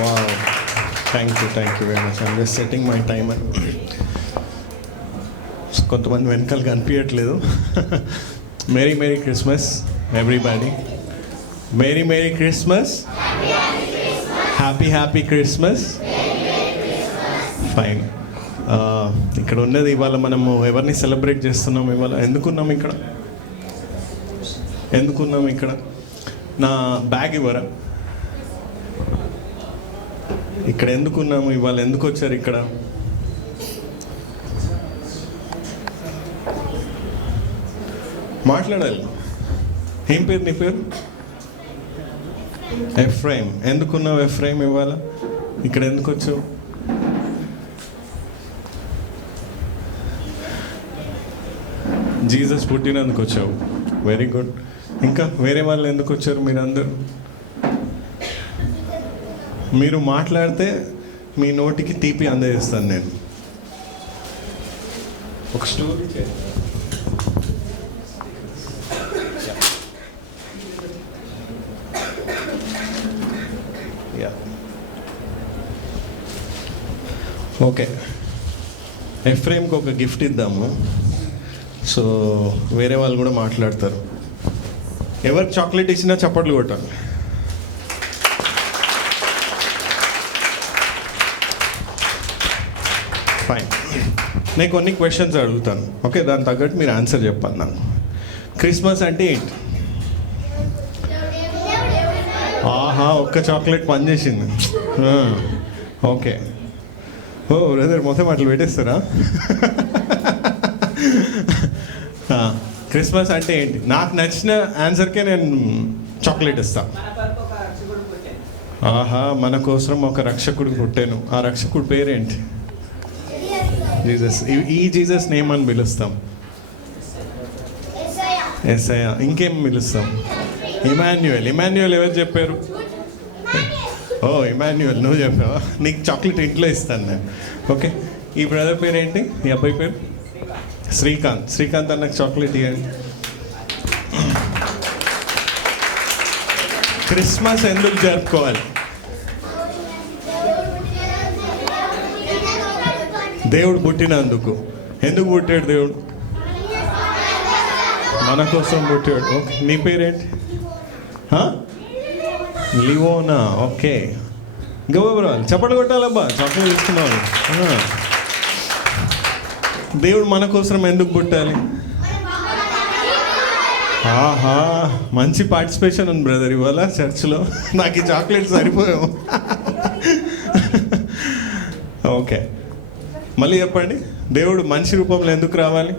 Wow. Thank you very much. I'm just setting my timer. కొంతమంది వెనకాల కనిపించట్లేదు. Merry Christmas everybody. Merry Christmas. Happy Christmas. Fine. ఇక్కడ ఉన్నది ఇవాళ మనము ఎవరిని సెలబ్రేట్ చేస్తున్నాం? ఇవాళ ఎందుకున్నాం ఇక్కడ? నా బ్యాగ్ ఇవ్వరా? ఇక్కడ ఎందుకున్నాము ఇవాళ? ఎందుకు వచ్చారు ఇక్కడ? మాట్లాడాలి. ఏం పేరు నీ పేరు? ఎఫ్రైమ్. ఎందుకున్నావు ఎఫ్రైమ్ ఇవాళ? ఇక్కడ ఎందుకు వచ్చావు? జీసస్ పుట్టినందుకు వచ్చావు. Very good. ఇంకా వేరే వాళ్ళు ఎందుకు వచ్చారు? మీరు మాట్లాడితే మీ నోటికి తీపి అందజేస్తాను నేను. ఒక స్టోరీ ఓకే. ఎఫ్రేమ్కి ఒక గిఫ్ట్ ఇద్దాము. సో వేరే వాళ్ళు కూడా మాట్లాడతారు. ఎవరికి చాక్లెట్ ఇచ్చినా చప్పట్లు కొట్టాలి. ఫైన్. నేను కొన్ని క్వశ్చన్స్ అడుగుతాను. ఓకే, దాని తగ్గట్టు మీరు ఆన్సర్ చెప్పాలి నాకు. క్రిస్మస్ అంటే ఏంటి? ఆహా, ఒక్క చాక్లెట్ పనిచేసింది. ఓకే. ఓ బ్రదర్, మొత్తం అట్లా పెట్టేస్తారా? క్రిస్మస్ అంటే ఏంటి? నాకు నచ్చిన ఆన్సర్కే నేను చాక్లెట్ ఇస్తాను. ఆహా, మన కోసం ఒక రక్షకుడు పుట్టాను. ఆ రక్షకుడు పేరేంటి? జీసస్. ఈ జీసస్ నేమ్ అని పిలుస్తాం. యేసయ్య. ఇంకేం పిలుస్తాం? ఇమాన్యుయల్ ఎవరు చెప్పారు? ఓ ఇమాన్యుయల్, నువ్వు చెప్పావా? నీకు చాక్లెట్ ఇంట్లో ఇస్తాను నేను. ఓకే. ఈ బ్రదర్ పేరు ఏంటి? ఈ అబ్బాయి పేరు శ్రీకాంత్ అన్నకు చాక్లెట్ ఇవ్వండి. క్రిస్మస్ ఎందుకు జరుపుకోవాలి? దేవుడు పుట్టినందుకు. ఎందుకు పుట్టాడు దేవుడు? మన కోసం పుట్టాడు. ఓకే. నీ పేరేంటి? లివోనా. ఓకే. గౌరవాలు చప్పట్లు కొట్టాలబ్బా, చాక్లెట్ ఇస్తున్నాను. దేవుడు మన కోసం ఎందుకు పుట్టాలి? ఆహా, మంచి పార్టిసిపేషన్ ఉంది బ్రదర్ ఇవాళ చర్చ్లో. నాకు ఈ చాక్లెట్ సరిపోయాము. ఓకే, మళ్ళీ చెప్పండి. దేవుడు మనిషి రూపంలో ఎందుకు రావాలి?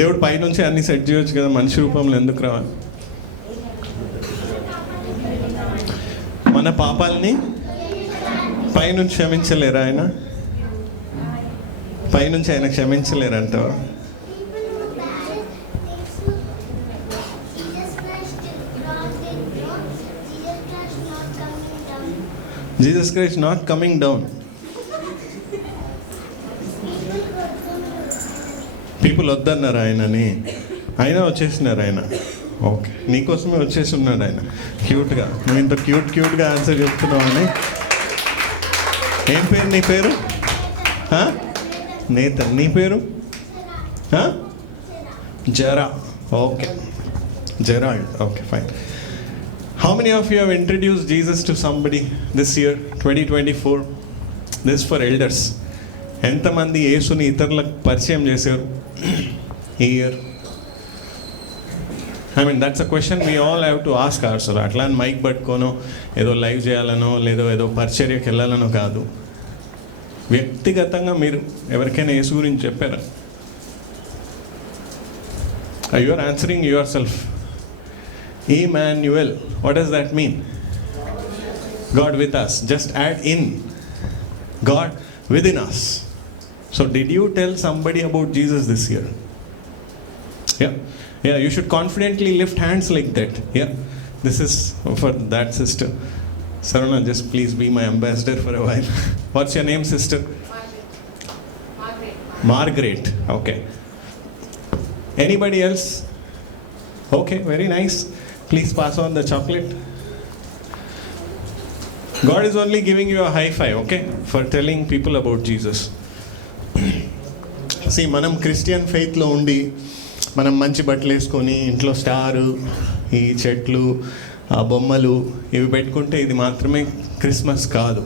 దేవుడు పైనుంచి అన్ని సెట్ చేయొచ్చు కదా, మనిషి రూపంలో ఎందుకు రావాలి? మన పాపాలని పైనుంచి క్షమించలేరా ఆయన? పైనుంచి ఆయన క్షమించలేరంటావా? Jesus Christ not coming down. People వద్దన్నారు ఆయనని, ఆయన వచ్చేసినారు ఆయన. ఓకే, నీకోసమే వచ్చేసి ఉన్నాడు ఆయన. క్యూట్గా, నువ్వు ఇంత క్యూట్గా ఆన్సర్ చెప్తున్నావు అని. ఏం పేరు నీ పేరు? నేతన్. నీ పేరు? జరా. ఓకే, జరా. Okay, fine. How many of you have introduced Jesus to somebody this year, 2024? This is for elders. ఎంతమంది యేసుని ఇతరులకు పరిచయం చేశారు ఈ year? I mean, that's a question we all have to ask ourselves. అట్లా అని మైక్ పట్టుకోనో ఏదో లైవ్ చేయాలనో ఏదో పరిచర్యకి వెళ్ళాలనో కాదు. వ్యక్తిగతంగా మీరు ఎవరికైనా యేసు గురించి చెప్పారా? You are answering yourself. Emmanuel, what does that mean? God with us. Just add in God within us. So did you tell somebody about Jesus this year? Yeah, you should confidently lift hands like that. Yeah, this is for that sister. Sarana, just please be my ambassador for a while. What's your name, sister? Margaret. Okay. Anybody else? Okay, very nice. Please pass on the chocolate. God is only giving you a high five, okay, for telling people about Jesus. See, మనం Christian ఫెయిత్లో ఉండి మనం మంచి బట్టలు వేసుకొని ఇంట్లో star, ఈ చెట్లు, ఆ బొమ్మలు ఇవి పెట్టుకుంటే ఇది మాత్రమే క్రిస్మస్ కాదు.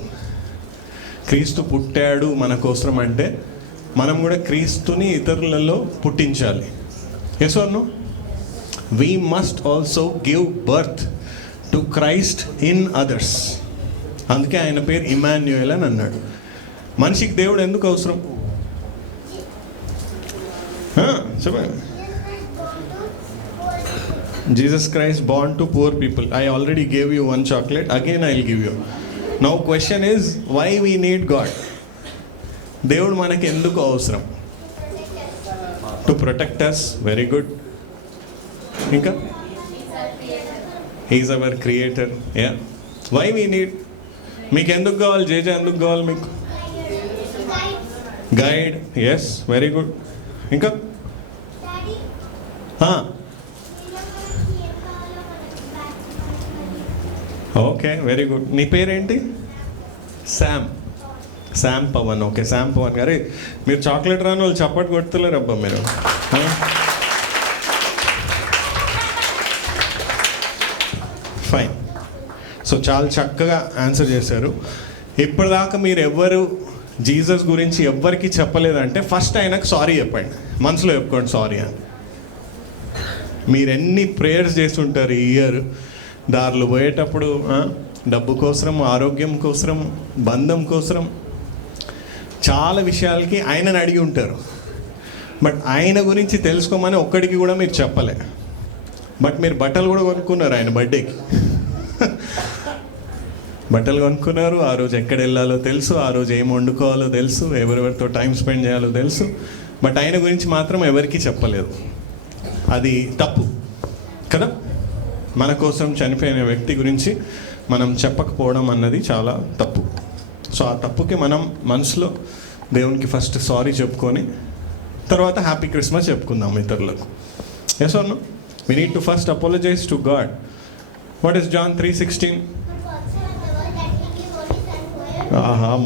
క్రీస్తు పుట్టాడు మన కోసం అంటే మనం కూడా క్రీస్తుని ఇతరులలో పుట్టించాలి. Yes or no? We must also give birth to Christ in others. అందుకే ఆయన పేరు ఇమాన్యుయల్ అని అన్నాడు. మనిషికి దేవుడు ఎందుకు అవసరం? చెప్పండి. Jesus Christ born to poor people. I already gave you one chocolate. Again I'll give you. Now question is, why we need God? దేవుడు మనకి ఎందుకు అవసరం? To protect us. Very good. ఇంకా he is our creator. Yeah. Why we need? మీకు ఎందుకు కావాలి? జేజే ఎందుకు కావాలి మీకు? గైడ్. Yes, very good. ఇంకా ఓకే, వెరీ గుడ్. నీ పేరేంటి? Sam Pavan. Okay, Sam Pavan గారు. మీరు చాక్లెట్ రాని వాళ్ళు చప్పటి కొడుతున్నారు అబ్బా మీరు. ఫైన్. సో చాలా చక్కగా ఆన్సర్ చేశారు. ఇప్పటిదాకా మీరు ఎవ్వరు జీసస్ గురించి ఎవ్వరికి చెప్పలేదంటే ఫస్ట్ ఆయనకు సారీ చెప్పండి. మనసులో చెప్పుకోండి సారీ అని. మీరు ఎన్ని ప్రేయర్స్ చేస్తుంటారు ఈ ఇయర్, దారిలో పోయేటప్పుడు డబ్బు కోసం, ఆరోగ్యం కోసం, బంధం కోసం, చాలా విషయాలకి ఆయనని అడిగి ఉంటారు. బట్ ఆయన గురించి తెలుసుకోమని ఒక్కడికి కూడా మీరు చెప్పలే. బట్ మీరు బట్టలు కూడా కొనుక్కున్నారు ఆయన బర్త్డేకి. బట్టలు కొనుక్కున్నారు. ఆ రోజు ఎక్కడ వెళ్ళాలో తెలుసు, ఆ రోజు ఏం వండుకోవాలో తెలుసు, ఎవరెవరితో టైం స్పెండ్ చేయాలో తెలుసు. బట్ ఆయన గురించి మాత్రం ఎవరికీ చెప్పలేదు. అది తప్పు కదా. మన కోసం చనిపోయిన వ్యక్తి గురించి మనం చెప్పకపోవడం అన్నది చాలా తప్పు. సో ఆ తప్పుకి మనం మనసులో దేవునికి ఫస్ట్ సారీ చెప్పుకొని తర్వాత హ్యాపీ క్రిస్మస్ చెప్పుకుందాం ఇతరులకు. Yes or no? We need to first apologize to God. What is John 3:16?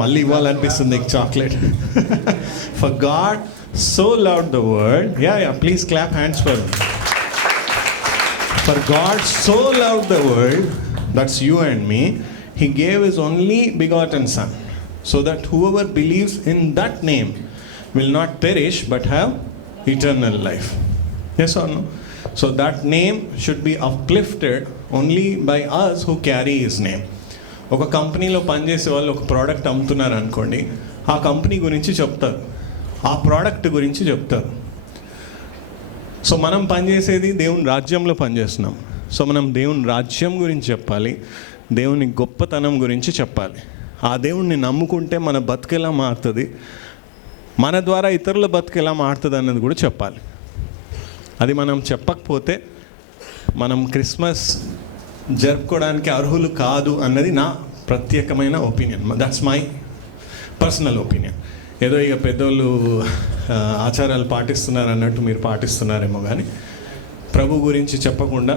మళ్ళీ ఇవ్వాలనిపిస్తుంది నీకు chocolate. For God so loved the world. Yeah, please clap hands for him. For God so loved the world, that's you and me, he gave his only begotten son, so that whoever believes in that name will not perish but have eternal life. Yes or no? So that name should be uplifted only by us who carry his name. ఒక కంపెనీలో పనిచేసే వాళ్ళు ఒక product అమ్ముతున్నారు అనుకోండి, ఆ company గురించి చెప్తారు, ఆ ప్రోడక్ట్ గురించి చెప్తారు. సో మనం పనిచేసేది దేవుని రాజ్యంలో పనిచేస్తున్నాం. సో మనం దేవుని రాజ్యం గురించి చెప్పాలి, దేవుని గొప్పతనం గురించి చెప్పాలి. ఆ దేవుణ్ణి నమ్ముకుంటే మన బతుకు ఎలా మారుతుంది, మన ద్వారా ఇతరుల బతుకు ఎలా మారుతుంది అన్నది కూడా చెప్పాలి. అది మనం చెప్పకపోతే మనం క్రిస్మస్ జరుపుకోవడానికి అర్హులు కాదు అన్నది నా ప్రత్యేకమైన opinion. That's my personal opinion. ఏదో ఇక పెద్దోళ్ళు ఆచారాలు పాటిస్తున్నారు అన్నట్టు మీరు పాటిస్తున్నారేమో, కానీ ప్రభు గురించి చెప్పకుండా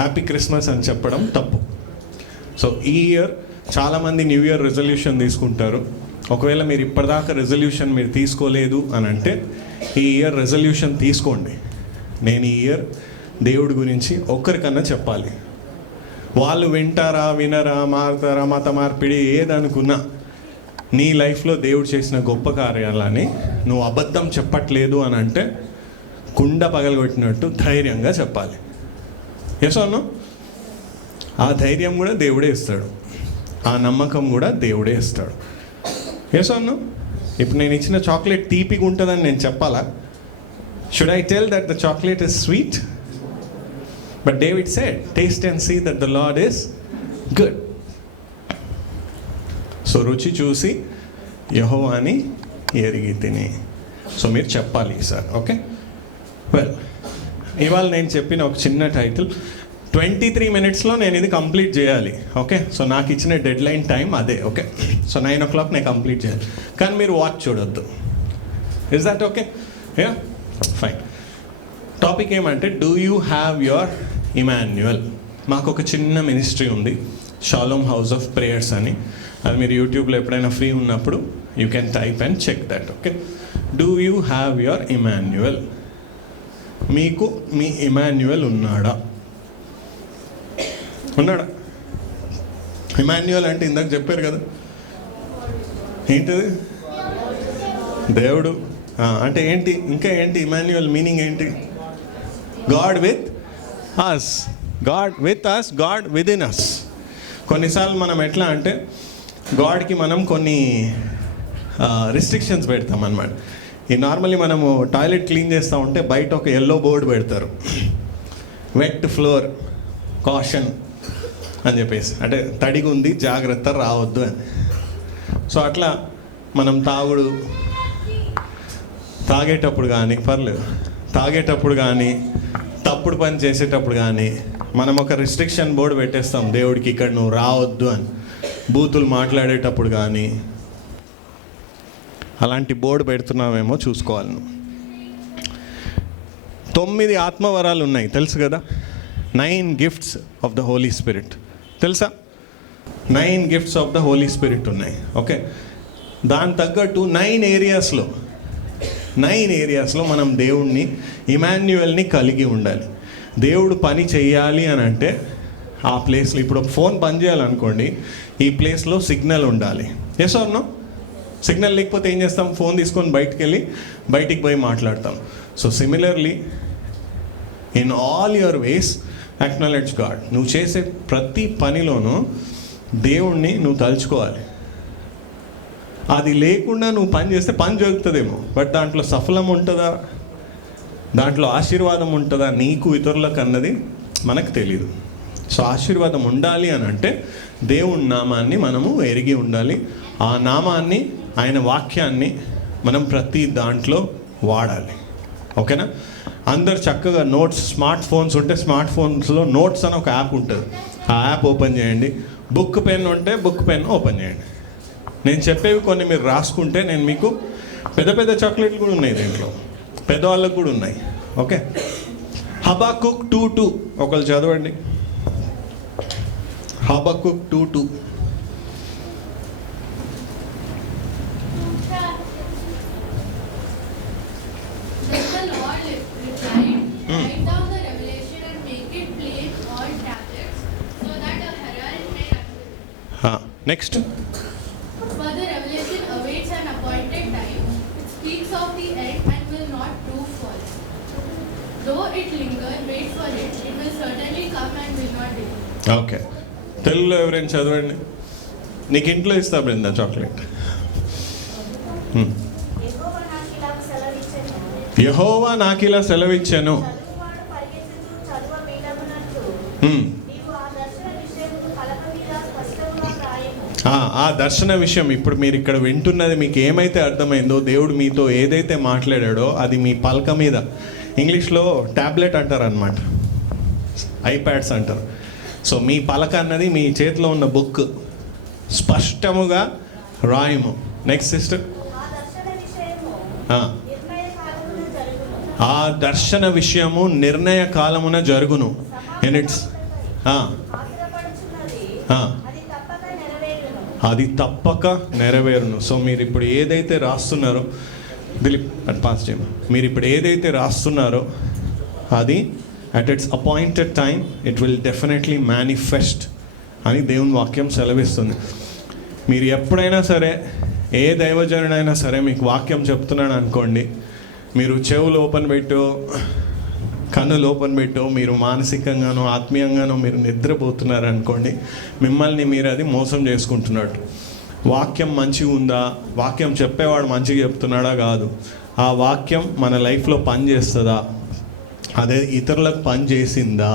హ్యాపీ క్రిస్మస్ అని చెప్పడం తప్పు. సో ఈ ఇయర్ చాలామంది న్యూ ఇయర్ రెజల్యూషన్ తీసుకుంటారు. ఒకవేళ మీరు ఇప్పటిదాకా రెజల్యూషన్ మీరు తీసుకోలేదు అని అంటే ఈ ఇయర్ రెజల్యూషన్ తీసుకోండి. నేను ఈ ఇయర్ దేవుడి గురించి ఒక్కరికన్నా చెప్పాలి. వాళ్ళు వింటారా వినరా, మారుతారా, మత మార్పిడి ఏదనుకున్నా, నీ లైఫ్లో దేవుడు చేసిన గొప్ప కార్యాలని నువ్వు అబద్ధం చెప్పట్లేదు అని అంటే కుండ పగలగొట్టినట్టు ధైర్యంగా చెప్పాలి. ఎస్ అన్నో? ఆ ధైర్యం కూడా దేవుడే ఇస్తాడు, ఆ నమ్మకం కూడా దేవుడే ఇస్తాడు. ఎస్ అన్నో? ఇప్పుడు నేను ఇచ్చిన చాక్లెట్ తీపిగా ఉంటుందని నేను చెప్పాలా? Should I tell that the chocolate is sweet? But David said, taste and see that the Lord is good. So రుచి చూసి యెహోవాని ఎరిగి తిని. సో మీరు చెప్పాలి సార్. ఓకే, వెల్, ఇవాళ నేను చెప్పిన ఒక చిన్న టైటిల్ 23 minutesలో నేను ఇది కంప్లీట్ చేయాలి. ఓకే, సో నాకు ఇచ్చిన డెడ్ లైన్ టైం అదే. ఓకే, సో 9 o'clock నేను కంప్లీట్ చేయాలి, కానీ మీరు వాచ్ చూడొద్దు. Is that okay? Yeah, fine. Topic ఏమంటే, do you have your Emmanuel? మాకు ఒక చిన్న మినిస్ట్రీ ఉంది, షాలోమ్ హౌస్ ఆఫ్ ప్రేయర్స్ అని. అది మీరు యూట్యూబ్లో ఎప్పుడైనా ఫ్రీ ఉన్నప్పుడు you can type and check that. Okay, do you have your Emmanuel? మీకు మీ ఇమాన్యుయల్ ఉన్నాడా? ఇమాన్యుయల్ అంటే ఇందాక చెప్పారు కదా, ఏంటిది? దేవుడు. అంటే ఏంటి, ఇంకా ఏంటి ఇమాన్యుయల్ మీనింగ్ ఏంటి? God with us, God with us, God with in us. కొన్నిసార్లు మనం ఎట్లా అంటే గాడ్కి మనం కొన్ని రిస్ట్రిక్షన్స్ పెడతాం అన్నమాట. ఈ నార్మల్లీ మనము టాయిలెట్ క్లీన్ చేస్తూ ఉంటే బయట ఒక ఎల్లో బోర్డు పెడతారు, వెట్ ఫ్లోర్ కాషన్ అని చెప్పేసి, అంటే తడిగా ఉంది జాగ్రత్త రావద్దు అని. సో అట్లా మనం తాగేటప్పుడు కానీ తాగేటప్పుడు కానీ తప్పుడు పని చేసేటప్పుడు కానీ మనం ఒక రిస్ట్రిక్షన్ బోర్డు పెట్టేస్తాం దేవుడికి, ఇక్కడ నువ్వు రావద్దు అని. బూతులు మాట్లాడేటప్పుడు కానీ అలాంటి బోర్డు పెడుతున్నామేమో చూసుకోవాలి. 9 ఆత్మవరాలు ఉన్నాయి తెలుసు కదా, 9 gifts of the Holy Spirit తెలుసా? 9 gifts of the Holy Spirit ఉన్నాయి. ఓకే, దాని తగ్గట్టు 9 ఏరియాస్లో మనం దేవుణ్ణి, ఇమాన్యుయల్ని కలిగి ఉండాలి. దేవుడు పని చెయ్యాలి అని అంటే ఆ ప్లేస్లో, ఇప్పుడు ఒక ఫోన్ పని చేయాలనుకోండి, ఈ ప్లేస్లో సిగ్నల్ ఉండాలి. Yes or no? సిగ్నల్ లేకపోతే ఏం చేస్తాం? ఫోన్ తీసుకొని బయటికి పోయి మాట్లాడతాం. So similarly in all your ways acknowledge God. నువ్వు చేసే ప్రతి పనిలోనూ దేవుణ్ణి నువ్వు తలుచుకోవాలి. అది లేకుండా నువ్వు పని చేస్తే పని జరుగుతుందేమో, బట్ దాంట్లో సఫలం ఉంటుందా, దాంట్లో ఆశీర్వాదం ఉంటుందా నీకు ఇతరులకు అన్నది మనకు తెలియదు. సో ఆశీర్వాదం ఉండాలి అని అంటే దేవుని నామాన్ని మనము ఎరిగి ఉండాలి. ఆ నామాన్ని, ఆయన వాక్యాన్ని మనం ప్రతి దాంట్లో వాడాలి. ఓకేనా? అందరు చక్కగా నోట్స్, స్మార్ట్ ఫోన్స్ ఉంటే స్మార్ట్ ఫోన్స్లో నోట్స్ అని ఒక యాప్ ఉంటుంది, ఆ యాప్ ఓపెన్ చేయండి. బుక్ పెన్ ఉంటే బుక్ పెన్ ఓపెన్ చేయండి. నేను చెప్పేవి కొన్ని మీరు రాసుకుంటే, నేను మీకు పెద్ద చాక్లెట్లు కూడా ఉన్నాయి దీంట్లో, పెద్దవాళ్ళకు కూడా ఉన్నాయి. ఓకే, హబక్కుక్ 2:2 ఒకళ్ళు చదవండి. Habakkuk 2:2. Next. Further revelation awaits an appointed time. It speaks of the end and will not prove false. Though it linger, wait for it. It will certainly come and will not delay. Okay. తెలుగులో ఎవరైనా చదవండి. నీకు ఇంట్లో ఇస్తా Brinda chocolate. యెహోవా నాకిలా సెలవిచ్చెను. ఆ దర్శన విషయం ఇప్పుడు మీరు ఇక్కడ వింటున్నది మీకు ఏమైతే అర్థమైందో, దేవుడు మీతో ఏదైతే మాట్లాడాడో అది మీ పలక మీద, ఇంగ్లీష్లో ట్యాబ్లెట్ అంటారు అనమాట, ఐప్యాడ్స్ అంటారు. సో మీ పలక అన్నది మీ చేతిలో ఉన్న బుక్, స్పష్టముగా రాయము. Next sister. ఆ దర్శన విషయము నిర్ణయ కాలమున జరుగును. అండ్ ఇట్స్ అది తప్పక నెరవేరును. సో మీరు ఇప్పుడు ఏదైతే రాస్తున్నారో, దిలీప్ అట్ పాస్ చేయమా, మీరు ఇప్పుడు ఏదైతే రాస్తున్నారో అది at its appointed time it will definitely manifest అని దేవుని వాక్యం సెలవిస్తుంది. మీరు ఎప్పుడైనా సరే, ఏ దైవజనుడైనా సరే మీకు వాక్యం చెప్తున్నాడు అనుకోండి, మీరు చెవులు ఓపెన్ పెట్టో కన్నులు ఓపెన్ పెట్టో మీరు మానసికంగానో ఆత్మీయంగానో మీరు నిద్రపోతున్నారు అనుకోండి, మిమ్మల్ని మీరు అది మోసం చేసుకుంటున్నట్టు. వాక్యం మంచిగా ఉందా, వాక్యం చెప్పేవాడు మంచిగా చెప్తున్నాడా కాదు, ఆ వాక్యం మన లైఫ్లో పని చేస్తుందా, అదే ఇతరులకు పని చేసిందా.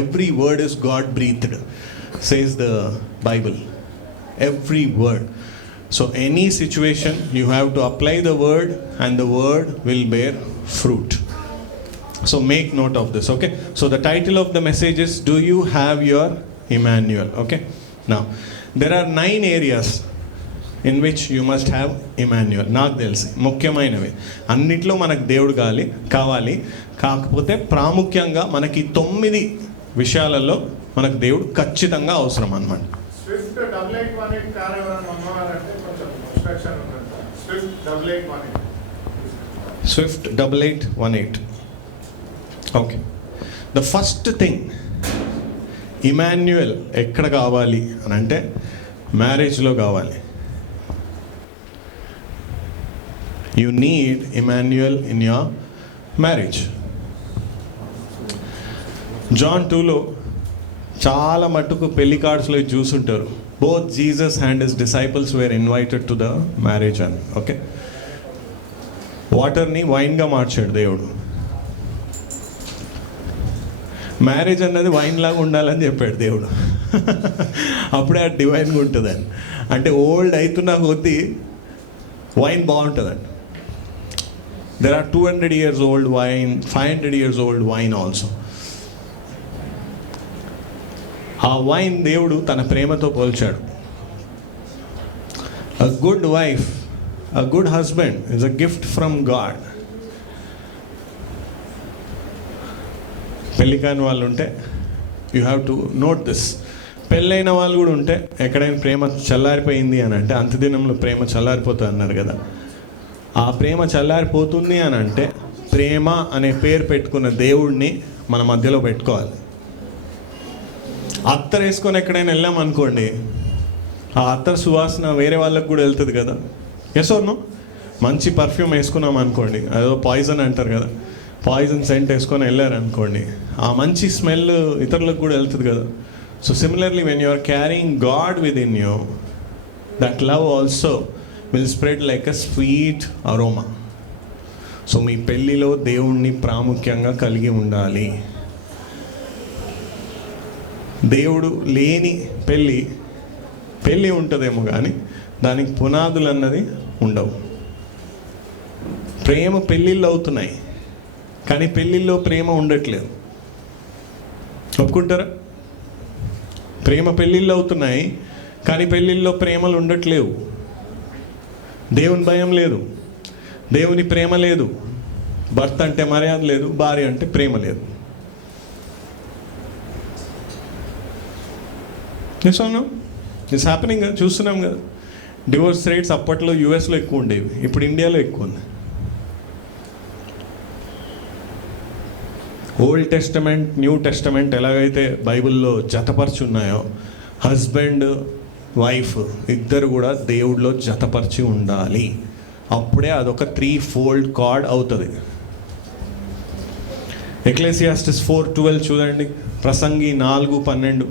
Every word is God breathed says the Bible, every word. So any situation you have to apply the word and the word will bear fruit. So make note of this, okay? So the title of the message is, do you have your Emmanuel? Okay? Now, there are 9 areas in which you must have Emmanuel. నాకు తెలిసి ముఖ్యమైనవి అన్నిట్లో మనకు దేవుడు కావాలి. కాకపోతే ప్రాముఖ్యంగా మనకి 9 విషయాలలో మనకు దేవుడు ఖచ్చితంగా అవసరం అన్నమాట. స్విఫ్ట్ 8818 కార్ ఎవరైనా అమ్మాలంటే కొంచెం ఇన్స్ట్రక్షన్ ఉందంట. Swift 8818. Swift 8818. Okay. The first thing, Emmanuel ఎక్కడ కావాలి అని అంటే మ్యారేజ్లో కావాలి. You need Emmanuel in your marriage. John 2లో చాలా మట్టుకు పెళ్లి కార్డ్స్లో చూసుంటారు, both Jesus and his disciples were invited to the marriage అని. ఓకే, వాటర్ని వైన్గా మార్చాడు దేవుడు. మ్యారేజ్ అన్నది వైన్ లాగా ఉండాలని చెప్పాడు దేవుడు. అప్పుడే అది డివైన్గా ఉంటుందని. అంటే ఓల్డ్ అవుతున్న కొద్దీ వైన్ బాగుంటుందండి. There are 200 years old wine, 500 years old wine also. ఆ వైన్ దేవుడు తన ప్రేమతో పోల్చాడు. A good wife, a good husband is a gift from God. పెళ్ళి కాని వాళ్ళు ఉంటే you have to note this. పెళ్ళైన వాళ్ళు కూడా ఉంటే ఎక్కడైనా ప్రేమ చల్లారిపోయింది అని అంటే, అంత్యదినంలో ప్రేమ చల్లారిపోతుంది అన్నారు కదా, ఆ ప్రేమ చల్లారిపోతుంది అని అంటే ప్రేమ అనే పేరు పెట్టుకున్న దేవుడిని మన మధ్యలో పెట్టుకోవాలి. అత్తర్ వేసుకొని ఎక్కడైనా వెళ్ళామనుకోండి, ఆ అత్తర్ సువాసన వేరే వాళ్ళకు కూడా వెళ్తుంది కదా. Yes or no? మంచి పర్ఫ్యూమ్ వేసుకున్నాం అనుకోండి, అదో పాయిజన్ అంటారు కదా, పాయిజన్ సెంట్ వేసుకొని వెళ్ళారనుకోండి, ఆ మంచి స్మెల్ ఇతరులకు కూడా వెళ్తుంది కదా. So similarly when you are carrying God within you, that love also will spread like a sweet aroma. So మీ పెళ్ళిలో దేవుణ్ణి ప్రాముఖ్యంగా కలిగి ఉండాలి. దేవుడు లేని పెళ్ళి ఉంటుందేమో కానీ దానికి పునాదులు అన్నది ఉండవు. ప్రేమ పెళ్ళిళ్ళు అవుతున్నాయి కానీ పెళ్ళిళ్ళలో ప్రేమ ఉండట్లేదు. ఒప్పుకుంటారా? ప్రేమ పెళ్ళిళ్ళు అవుతున్నాయి కానీ పెళ్ళిళ్ళలో ప్రేమలు ఉండట్లేవు. దేవుని భయం లేదు, దేవుని ప్రేమ లేదు, భర్త అంటే మర్యాద లేదు, భార్య అంటే ప్రేమ లేదు. ఇట్స్ హ్యాపెనింగ్ కదా, చూస్తున్నాం కదా. డివోర్స్ రేట్స్ అప్పట్లో యూఎస్లో ఎక్కువ ఉండేవి, ఇప్పుడు ఇండియాలో ఎక్కువ ఉంది. ఓల్డ్ టెస్టమెంట్, న్యూ టెస్టమెంట్ ఎలాగైతే బైబిల్లో జతపరిచి ఉన్నాయో, హస్బెండ్ వైఫ్ ఇద్దరు కూడా దేవుడిలో జతపరిచి ఉండాలి. అప్పుడే అదొక 3-fold కార్డ్ అవుతుంది. ఎక్లెసియాస్టిస్ 4:12 చూడండి, ప్రసంగి 4:12.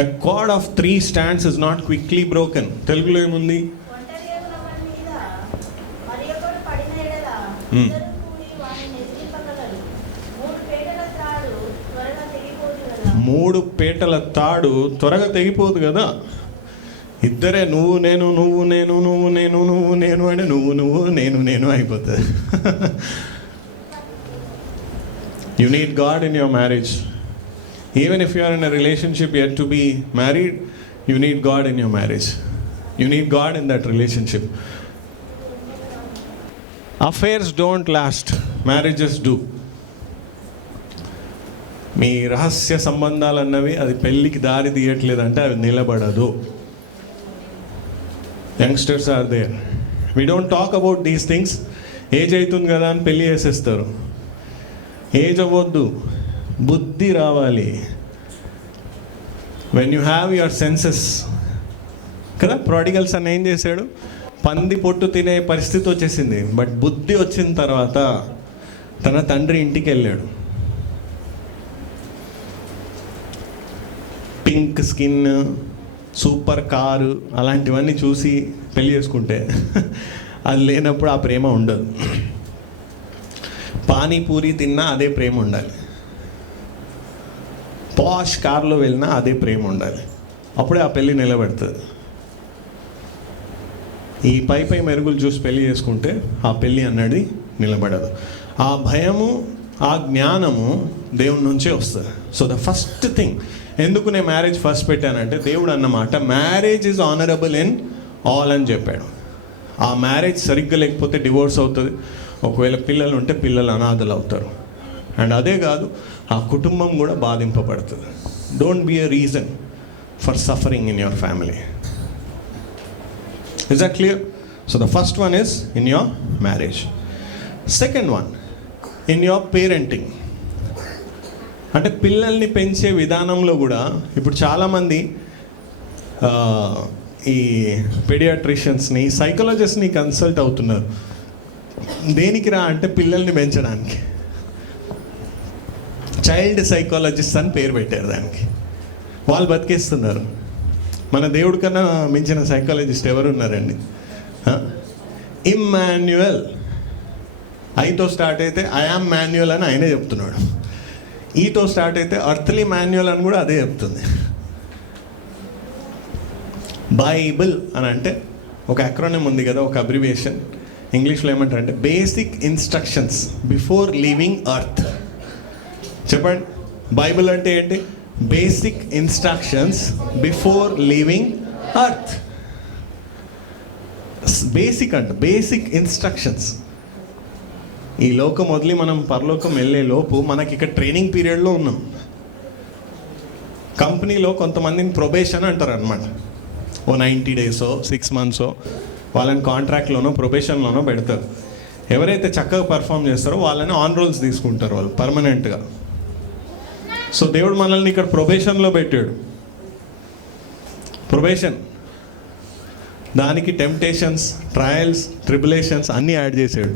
A cord of 3 strands is not quickly broken. తెలుగులో ఏముంది? మూడు పేటల తాడు త్వరగా తెగిపోదు కదా. ఇద్దరే నువ్వు నేను నువ్వు నేను నువ్వు నేను నువ్వు నేను అంటే నువ్వు నేను నేను అయిపోతుంది. You need God in your marriage. Even if you are in a relationship yet to be married, you need God in your marriage. You need God in that relationship. Affairs don't last, marriages do. మీ రహస్య సంబంధాలు అన్నవి అది పెళ్ళికి దారి తీయట్లేదంటే అవి నిలబడదు. Youngsters are there, we don't talk about these things. Age అవుతుంది కదా అని పెళ్ళి చేసేస్తారు. ఏజ్ అవ్వద్దు, బుద్ధి రావాలి. When you have your senses కదా. ప్రాడిగల్స్ అని ఏం చేశాడు? పంది పొట్టు తినే పరిస్థితి వచ్చేసింది, బట్ బుద్ధి వచ్చిన తర్వాత తన తండ్రి ఇంటికి వెళ్ళాడు. పింక్ స్కిన్, సూపర్ కారు అలాంటివన్నీ చూసి పెళ్ళి చేసుకుంటే అది లేనప్పుడు ఆ ప్రేమ ఉండదు. పానీపూరి తిన్నా అదే ప్రేమ ఉండాలి, పాష్ కార్లో వెళ్ళినా అదే ప్రేమ ఉండాలి. అప్పుడే ఆ పెళ్ళి నిలబడుతుంది. ఈ పై మెరుగులు చూసి పెళ్ళి చేసుకుంటే ఆ పెళ్ళి అన్నది నిలబడదు. ఆ భయము, ఆ జ్ఞానము దేవుని నుంచే వస్తుంది. సో ద ఫస్ట్ థింగ్, ఎందుకు నేను మ్యారేజ్ ఫస్ట్ పెట్టానంటే దేవుడు అన్నమాట marriage is honourable in all అని చెప్పాడు. ఆ మ్యారేజ్ సరిగ్గా లేకపోతే డివోర్స్ అవుతుంది. ఒకవేళ పిల్లలు ఉంటే పిల్లలు అనాథలు అవుతారు. అండ్ అదే కాదు, ఆ కుటుంబం కూడా బాధింపబడుతుంది. Don't be a reason for suffering in your family. Is that clear? So the first one is in your marriage. Second one in your parenting. అంటే పిల్లల్ని పెంచే విధానంలో కూడా ఇప్పుడు చాలామంది ఈ పెడియాట్రిషియన్స్ని, సైకాలజిస్ట్ని కన్సల్ట్ అవుతున్నారు. దేనికి రా అంటే పిల్లల్ని పెంచడానికి. చైల్డ్ సైకాలజిస్ట్ అని పేరు పెట్టారు దానికి. వాళ్ళు బతికేస్తున్నారు. మన దేవుడి కన్నా మించిన సైకాలజిస్ట్ ఎవరున్నారండి? ఇమ్మాన్యుయల్. ఐతో స్టార్ట్ అయితే ఐఆమ్ మాన్యుయల్ అని ఆయనే చెప్తున్నాడు. ఈతో స్టార్ట్ అయితే అర్త్లీ మాన్యుయల్ అని కూడా అదే చెప్తుంది. బైబిల్ అని అంటే ఒక అక్రోనిమ్ ఉంది కదా, ఒక అబ్రివియేషన్. ఇంగ్లీష్లో ఏమంటారంటే basic instructions before leaving earth. చెప్పండి, బైబిల్ అంటే ఏంటి? Basic instructions before leaving earth. Basic అంట, బేసిక్ ఇన్స్ట్రక్షన్స్. ఈ లోకం వదిలి మనం పరలోకం వెళ్ళే లోపు మనకి ఇక్కడ ట్రైనింగ్ పీరియడ్లో ఉన్నాం. కంపెనీలో కొంతమందిని ప్రొబేషన్ అంటారు అనమాట. ఓ 90 డేసో 6 మంత్సో వాళ్ళని కాంట్రాక్ట్లోనో ప్రొబేషన్లోనో పెడతారు. ఎవరైతే చక్కగా పర్ఫామ్ చేస్తారో వాళ్ళని ఆన్ రోల్స్ తీసుకుంటారు వాళ్ళు పర్మనెంట్గా. సో దేవుడు మనల్ని ఇక్కడ ప్రొబేషన్లో పెట్టాడు. ప్రొబేషన్, దానికి టెంప్టేషన్స్, ట్రయల్స్, ట్రిబులేషన్స్ అన్నీ యాడ్ చేసాడు.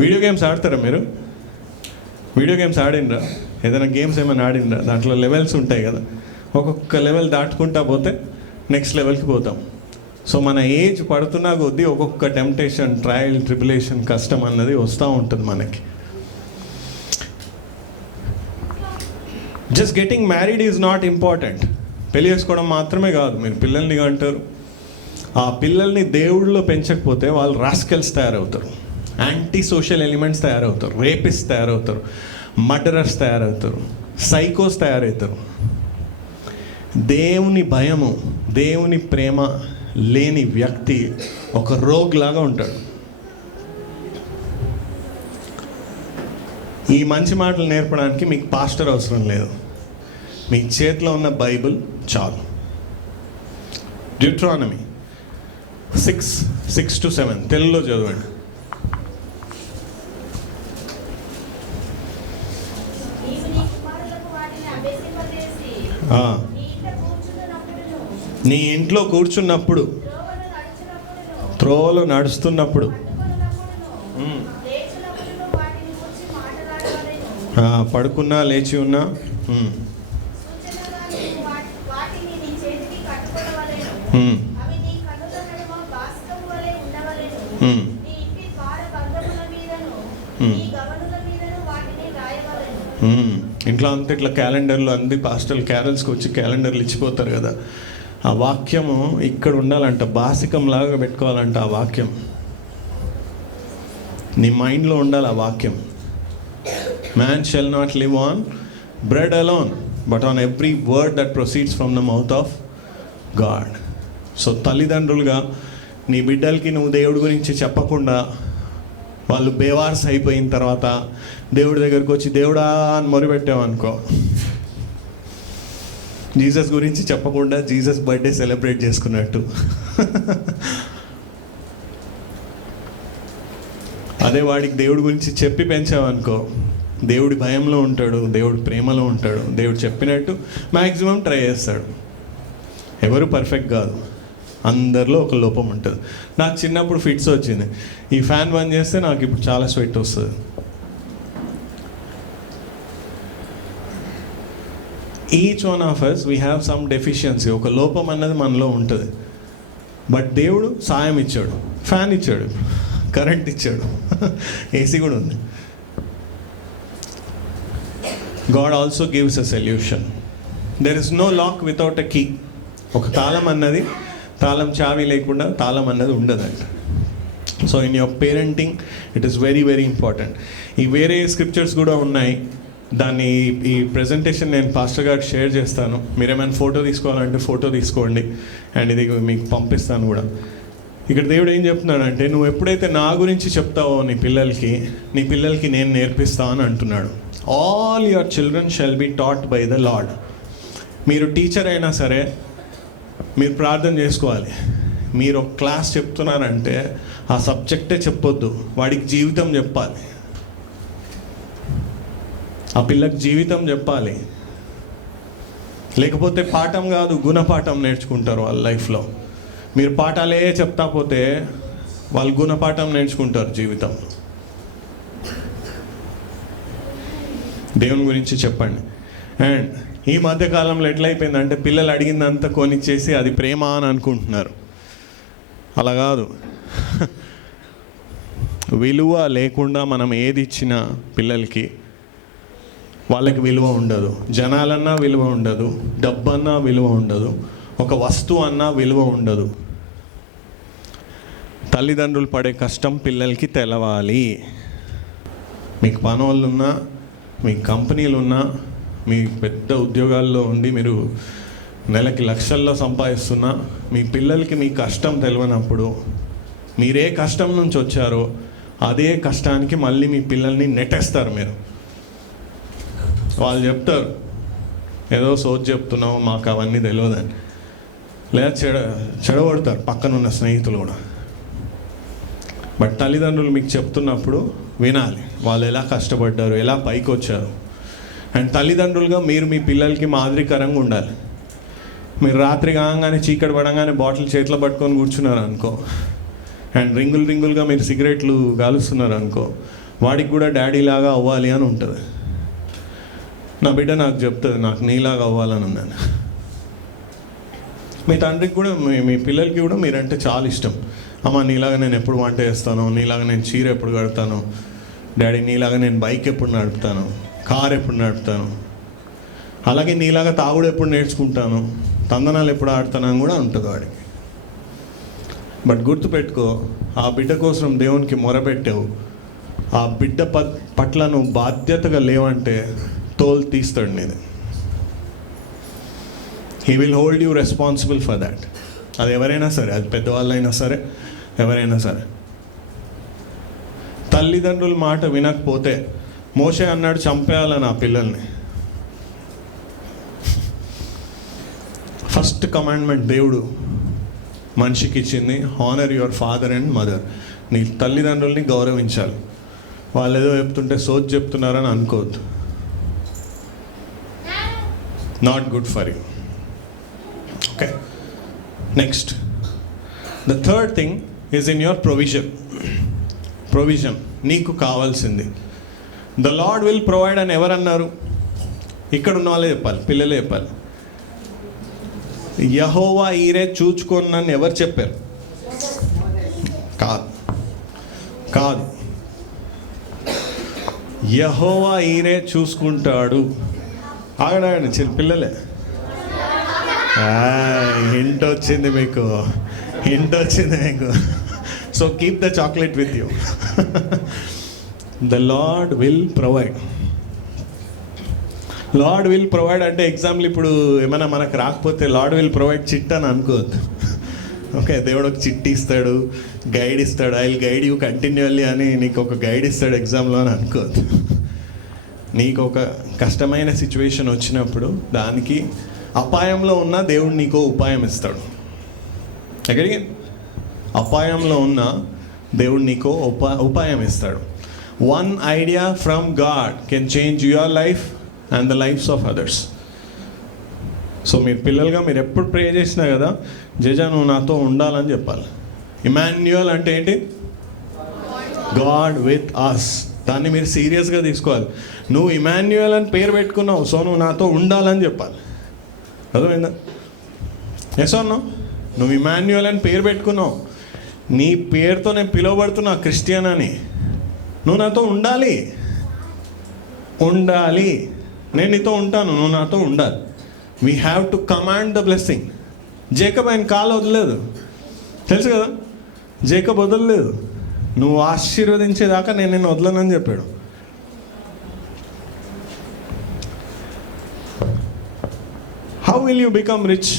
వీడియో గేమ్స్ ఆడతారా మీరు? వీడియో గేమ్స్ ఆడిండ్రా? ఏదైనా గేమ్స్ ఏమైనా ఆడిండ్రా? దాంట్లో లెవెల్స్ ఉంటాయి కదా. ఒక్కొక్క లెవెల్ దాటుకుంటా పోతే నెక్స్ట్ లెవెల్కి పోతాం. సో మన ఏజ్ పడుతున్నా కొద్దీ ఒక్కొక్క టెంప్టేషన్, ట్రయల్, ట్రిబులేషన్, కష్టం అన్నది వస్తూ ఉంటుంది మనకి. Just getting married is not important. పెళ్లి చేసుకోవడం మాత్రమే కాదు. మీరు పిల్లల్ని అంటారు, ఆ పిల్లల్ని దేవుడిలో పెంచకపోతే వాళ్ళు రాస్కెల్స్ తయారవుతారు, యాంటీ సోషల్ ఎలిమెంట్స్ తయారవుతారు, రేపిస్ట్ తయారవుతారు, మర్డరర్స్ తయారవుతారు, సైకోస్ తయారవుతారు. దేవుని భయము, దేవుని ప్రేమ లేని వ్యక్తి ఒక రోగ్ లాగా ఉంటాడు. ఈ మంచి మాటలు నేర్పడానికి మీకు పాస్టర్ అవసరం లేదు. మీ చేతిలో ఉన్న బైబిల్ చాలు. డ్యూట్రానమీ 6:6-7 తెలుగులో చదవండి. నీ ఇంట్లో కూర్చున్నప్పుడు, త్రోవలో నడుస్తున్నప్పుడు, పడుకున్నా లేచి ఉన్నా, ఇంట్లో అంతా ఇట్లా క్యాలెండర్లు అంది పాస్టల్ క్యారల్స్కి వచ్చి క్యాలెండర్లు ఇచ్చిపోతారు కదా. ఆ వాక్యము ఇక్కడ ఉండాలంట, బాసికంలాగా పెట్టుకోవాలంట. ఆ వాక్యం నీ మైండ్లో ఉండాలి. ఆ వాక్యం, man shall not live on bread alone but on every word that proceeds from the mouth of God. So తల్లిదండ్రులుగా నీ బిడ్డలకి నువ్వు దేవుడి గురించి చెప్పకుండా వాళ్ళు బేవార్స్ అయిపోయిన తర్వాత దేవుడి దగ్గరికి వచ్చి దేవుడా అని మొరుపెట్టామనుకో, జీసస్ గురించి చెప్పకుండా జీసస్ బర్త్డే సెలబ్రేట్ చేసుకున్నట్టు. అదే వాడికి దేవుడి గురించి చెప్పి పెంచామనుకో, దేవుడి భయంలో ఉంటాడు, దేవుడి ప్రేమలో ఉంటాడు, దేవుడు చెప్పినట్టు మ్యాక్సిమం ట్రై చేస్తాడు. ఎవరు పర్ఫెక్ట్ కాదు, అందరిలో ఒక లోపం ఉంటుంది. నాకు చిన్నప్పుడు ఫిట్స్ వచ్చింది. ఈ ఫ్యాన్ బంద్ చేస్తే నాకు ఇప్పుడు చాలా స్వెట్ వస్తుంది. Each one of us we have some deficiency. ఒక లోపం అన్నది మనలో ఉంటుంది. బట్ దేవుడు సాయం ఇచ్చాడు, ఫ్యాన్ ఇచ్చాడు, కరెంట్ ఇచ్చాడు, ఏసీ కూడా ఉంది. God also gives a solution. There is no lock without a key. ఒక తాళం అన్నది, తాళం చావి లేకుండా తాళం అన్నది ఉండదంట. So in your parenting it is very very important. ఈ వేరే స్క్రిప్చర్స్ కూడా ఉన్నాయి. దాన్ని ఈ ప్రెజెంటేషన్ నేను పాస్టర్ గారికి షేర్ చేస్తాను. మీరు ఏమైనా ఫోటో తీసుకోవాలంటే ఫోటో తీసుకోండి, అండ్ ఇది మీకు పంపిస్తాను కూడా. ఇక్కడ దేవుడు ఏం చెప్తున్నాడంటే, నువ్వు ఎప్పుడైతే నా గురించి చెప్తావో నీ పిల్లలకి నేను నేర్పిస్తా అని అంటున్నాడు. All your children shall be taught by the Lord. మీరు టీచర్ అయినా సరే మీరు ప్రార్థన చేసుకోవాలి. మీరు ఒక క్లాస్ చెప్తున్నారంటే ఆ సబ్జెక్టే చెప్పొద్దు, వాడికి జీవితం చెప్పాలి. ఆ పిల్లకి జీవితం చెప్పాలి. లేకపోతే పాఠం కాదు, గుణపాఠం నేర్చుకుంటారు వాళ్ళ లైఫ్లో. మీరు పాఠాలే చెప్తా పోతే వాళ్ళు గుణపాఠం నేర్చుకుంటారు జీవితంలో. దేవుని గురించి చెప్పండి. అండ్ ఈ మధ్యకాలంలో ఎట్లయిపోయిందంటే పిల్లలు అడిగిందంతా కొనిచ్చేసి అది ప్రేమ అని అనుకుంటున్నారు. అలా కాదు. విలువ లేకుండా మనం ఏది ఇచ్చినా పిల్లలకి వాళ్ళకి విలువ ఉండదు. జనాలన్నా విలువ ఉండదు, డబ్బన్నా విలువ ఉండదు, ఒక వస్తువు అన్నా విలువ ఉండదు. తల్లిదండ్రులు పడే కష్టం పిల్లలకి తెలవాలి. మీకు పనోళ్ళు ఉన్నా, మీ కంపెనీలు ఉన్నా, మీ పెద్ద ఉద్యోగాల్లో ఉండి మీరు నెలకి లక్షల్లో సంపాదిస్తున్నా, మీ పిల్లలకి మీ కష్టం తెలియనప్పుడు, మీరే కష్టం నుంచి వచ్చారో అదే కష్టానికి మళ్ళీ మీ పిల్లల్ని నెట్టేస్తారు. మీరు వాళ్ళు చెప్తారు ఏదో సోచ్ చెప్తున్నావు, మాకు అవన్నీ తెలియదని, లేదా చెడగొడతారు పక్కనున్న స్నేహితులు కూడా. బట్ తల్లిదండ్రులు మీకు చెప్తున్నప్పుడు వినాలి, వాళ్ళు ఎలా కష్టపడ్డారు, ఎలా పైకి వచ్చారు. అండ్ తల్లిదండ్రులుగా మీరు మీ పిల్లలకి మాదిరికరంగా ఉండాలి. మీరు రాత్రి కాగానే చీకటి పడంగానే బాటిల్ చేతిలో పట్టుకొని కూర్చున్నారు అనుకో, అండ్ రింగులుగా మీరు సిగరెట్లు కాలుస్తున్నారు అనుకో, వాడికి కూడా డాడీ లాగా అవ్వాలి అని ఉంటుంది. నా బిడ్డ నాకు చెప్తుంది, నాకు నీలాగా అవ్వాలని ఉందని. మీ తండ్రికి కూడా మీ పిల్లలకి కూడా మీరంటే చాలా ఇష్టం. అమ్మ నీలాగా నేను ఎప్పుడు వంట చేస్తాను, నీలాగా నేను చీర ఎప్పుడు కడతాను, డాడీ నీలాగా నేను బైక్ ఎప్పుడు నడుపుతాను, కార్ ఎప్పుడు నడుపుతాను, అలాగే నీలాగా తాగుడు ఎప్పుడు నేర్చుకుంటాను, తందనాలు ఎప్పుడు ఆడతాను అని కూడా ఉంటుంది వాడికి. బట్ గుర్తుపెట్టుకో, ఆ బిడ్డ కోసం దేవునికి మొరపెట్టావు, ఆ బిడ్డ పట్ల నువ్వు బాధ్యతగా లేవంటే తోలు తీస్తాడు నేను. He will hold you responsible for that. అది ఎవరైనా సరే, అది పెద్దవాళ్ళైనా సరే, ఎవరైనా సరే. తల్లిదండ్రుల మాట వినకపోతే మోషే అన్నాడు చంపేయాలని ఆ పిల్లల్ని. ఫస్ట్ కమాండ్మెంట్ దేవుడు మనిషికి ఇచ్చింది, honour your father and mother. నీ తల్లిదండ్రుల్ని గౌరవించాలి. వాళ్ళు ఏదో చెప్తుంటే సోచ్ చెప్తున్నారని అనుకోవద్దు. Not good for you. Okay, next the third thing is in your provision. నీకు కావాల్సింది ద లార్డ్ విల్ ప్రొవైడ్ అని ఎవరన్నారు? ఇక్కడ ఉన్న వాళ్ళే చెప్పాలి, పిల్లలే చెప్పాలి. యెహోవా ఈరే చూచుకొనని ఎవరు చెప్పారు? కాదు. యెహోవా ఈరే చూసుకుంటాడు. ఆగండి పిల్లలే. హింట్ వచ్చింది మీకు. So keep the chocolate with you. The lord will provide. Lord will provide అంటే ఎగ్జాంపుల్ ఇప్పుడు ఏమైనా మనకు రాకపోతే లార్డ్ విల్ ప్రొవైడ్ చిట్ అని అనుకోవద్దు. ఓకే, దేవుడు ఒక చిట్టి ఇస్తాడు, గైడ్ ఇస్తాడు, ఐ విల్ గైడ్ యూ కంటిన్యూల్లీ అని నీకు ఒక గైడ్ ఇస్తాడు ఎగ్జామ్లో అని అనుకోవద్దు. నీకు ఒక కష్టమైన సిచ్యువేషన్ వచ్చినప్పుడు దానికి అపాయంలో ఉన్న దేవుడు నీకు ఉపాయం ఇస్తాడు. ఎక్కడికి? అపాయంలో ఉన్న దేవుడు నీకు ఉపాయం ఇస్తాడు. One idea from God can change your life and the lives of others. So మీరు పిల్లలుగా మీరు ఎప్పుడు ప్రే చేసినా కదా, జేజా నువ్వు నాతో ఉండాలని చెప్పాలి. ఇమాన్యుయల్ అంటే ఏంటి? God with us. దాన్ని మీరు సీరియస్గా తీసుకోవాలి. నువ్వు ఇమాన్యుయల్ అని పేరు పెట్టుకున్నావు, సో నువ్వు నాతో ఉండాలని చెప్పాలి. అర్థమైందా? ఎస్ అన్నో, నువ్వు ఇమాన్యుయల్ అని పేరు పెట్టుకున్నావు, నీ పేరుతో నేను పిలువబడుతున్నా క్రిస్టియన్ అని, నువ్వు నాతో ఉండాలి. నేను నీతో ఉంటాను, నువ్వు నాతో ఉండాలి. We have to command the blessing. Jacob ఆయన కాలు వదలలేదు, తెలుసు కదా, జేకబ్ వదలలేదు. నువ్వు ఆశీర్వదించేదాకా నేను నిన్ను వదలనని చెప్పాడు. How will you become rich?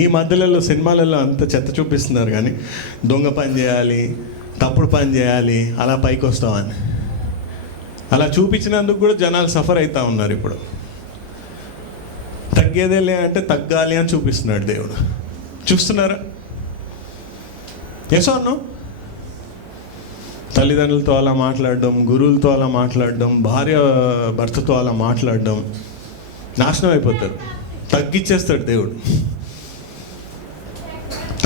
ఈ మధ్యలో సినిమాలలో అంత చెత్త చూపిస్తున్నారు, కానీ దొంగ పని చేయాలి, తప్పుడు పని చేయాలి, అలా పైకి వస్తామని. అలా చూపించినందుకు కూడా జనాలు సఫర్ అవుతూ ఉన్నారు. ఇప్పుడు తగ్గేదేలే అంటే తగ్గాలి అని చూపిస్తున్నాడు దేవుడు. చూస్తున్నారా? Yes or no? తల్లిదండ్రులతో అలా మాట్లాడడం, గురువులతో అలా మాట్లాడడం, భార్య భర్తతో అలా మాట్లాడడం, నాశనం అయిపోతారు. తగ్గిచ్చేస్తాడు దేవుడు.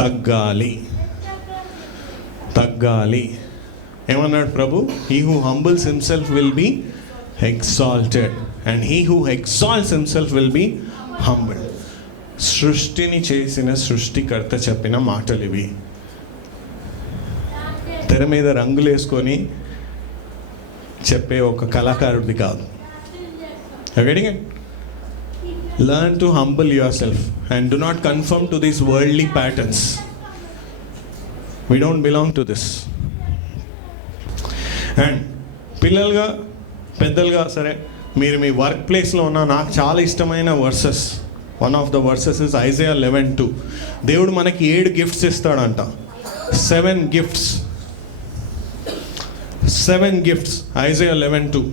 తగ్గాలి, తగ్గాలి. ఏమన్నాడు ప్రభు? He who humbles himself will be exalted and he who exalts himself will be humbled. సృష్టిని చేసిన సృష్టికర్త చెప్పిన మాటలు ఇవి. తెర మీద రంగులు వేసుకొని చెప్పే ఒక కళాకారుడిది కాదు. Getting it? Learn to humble your self and do not confirm to these worldly patterns. We don't belong to this. And పిల్లలుగా పెద్దలుగా సరే, మీరు మీ వర్క్ ప్లేస్లో ఉన్న నాకు చాలా ఇష్టమైన verses, one of the verses is Isaiah 11:2. దేవుడు మనకి 7 గిఫ్ట్స్ ఇస్తాడంట. 7 గిఫ్ట్స్, 7 గిఫ్ట్స్. ఐజయా 11:2.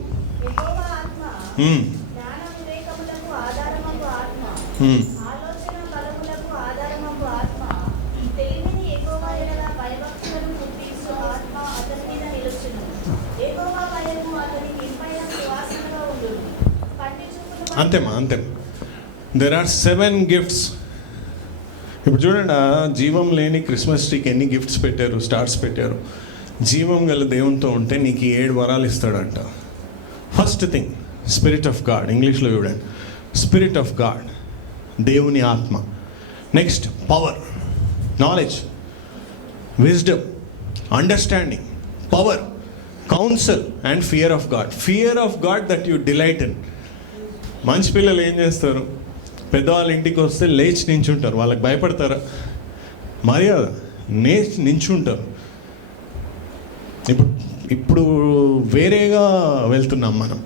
అంతేమా, అంతే. There are 7 gifts. ఇప్పుడు చూడండి, జీవం లేని క్రిస్మస్ ట్రీకి ఎన్ని గిఫ్ట్స్ పెట్టారు, స్టార్స్ పెట్టారు. జీవం గల దేవునితో ఉంటే నీకు 7 వరాలు ఇస్తాడంట. First thing, spirit of God. ఇంగ్లీష్లో చూడండి, స్పిరిట్ ఆఫ్ గాడ్, దేవుని ఆత్మ. Next power, knowledge, wisdom, understanding, power, council and fear of God. Fear of God that you delight in. మంచి పిల్లలు ఏం చేస్తారు? పెద్దవాళ్ళ ఇంటికి వస్తే లేచి నించుంటారు. వాళ్ళకి భయపడతారా? మర్యాద నించుంటారు. ఇప్పుడు వేరేగా వెళ్తున్నాం మనం.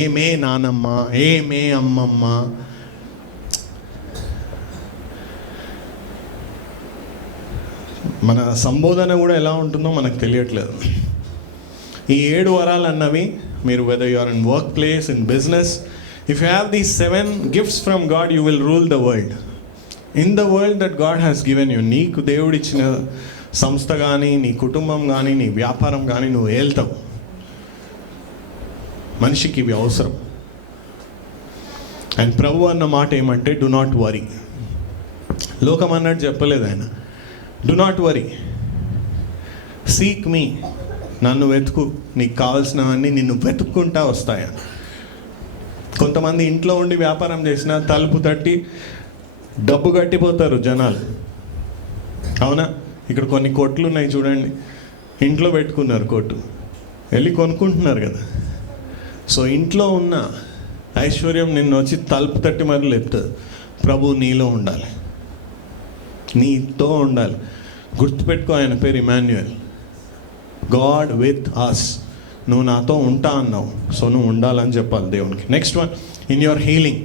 ఏమే నానమ్మ, ఏమే అమ్మమ్మ. మన సంబోధన కూడా ఎలా ఉంటుందో మనకు తెలియట్లేదు. ఈ 7 వరాలు అన్నవి మీరు, whether you are in work place, in business, if you have these 7 gifts from God, you will rule the world. In the world that God has given you, నీకు దేవుడు ఇచ్చిన సంస్థ కానీ, నీ కుటుంబం కానీ, నీ వ్యాపారం కానీ నువ్వు ఏల్తావు. మనిషికి ఇవి అవసరం. అండ్ ప్రభు అన్న మాట ఏమంటే, డు నాట్ వరీ. లోకం అన్నట్టు చెప్పలేదు ఆయన. డు నాట్ వరీ, సీక్ మీ. నన్ను వెతుకు, నీకు కావాల్సినవన్నీ నిన్ను వెతుక్కుంటా వస్తాయా. కొంతమంది ఇంట్లో ఉండి వ్యాపారం చేసిన తలుపు తట్టి డబ్బు కట్టిపోతారు జనాలు. అవునా? ఇక్కడ కొన్ని కొట్లు ఉన్నాయి చూడండి, ఇంట్లో పెట్టుకున్నారు కొట్టు, వెళ్ళి కొనుక్కుంటున్నారు కదా. సో ఇంట్లో ఉన్న ఐశ్వర్యం నిన్ను వచ్చి తలుపు తట్టి మరి లేపుతుంది. ప్రభు నీలో ఉండాలి, నీతో ఉండాలి. గుర్తుపెట్టుకో, ఆయన పేరు ఇమాన్యుయల్, గాడ్ విత్ అస్. నువ్వు నాతో ఉంటా అన్నావు, సో నువ్వు ఉండాలని చెప్పాలి దేవునికి. Next one, in your healing.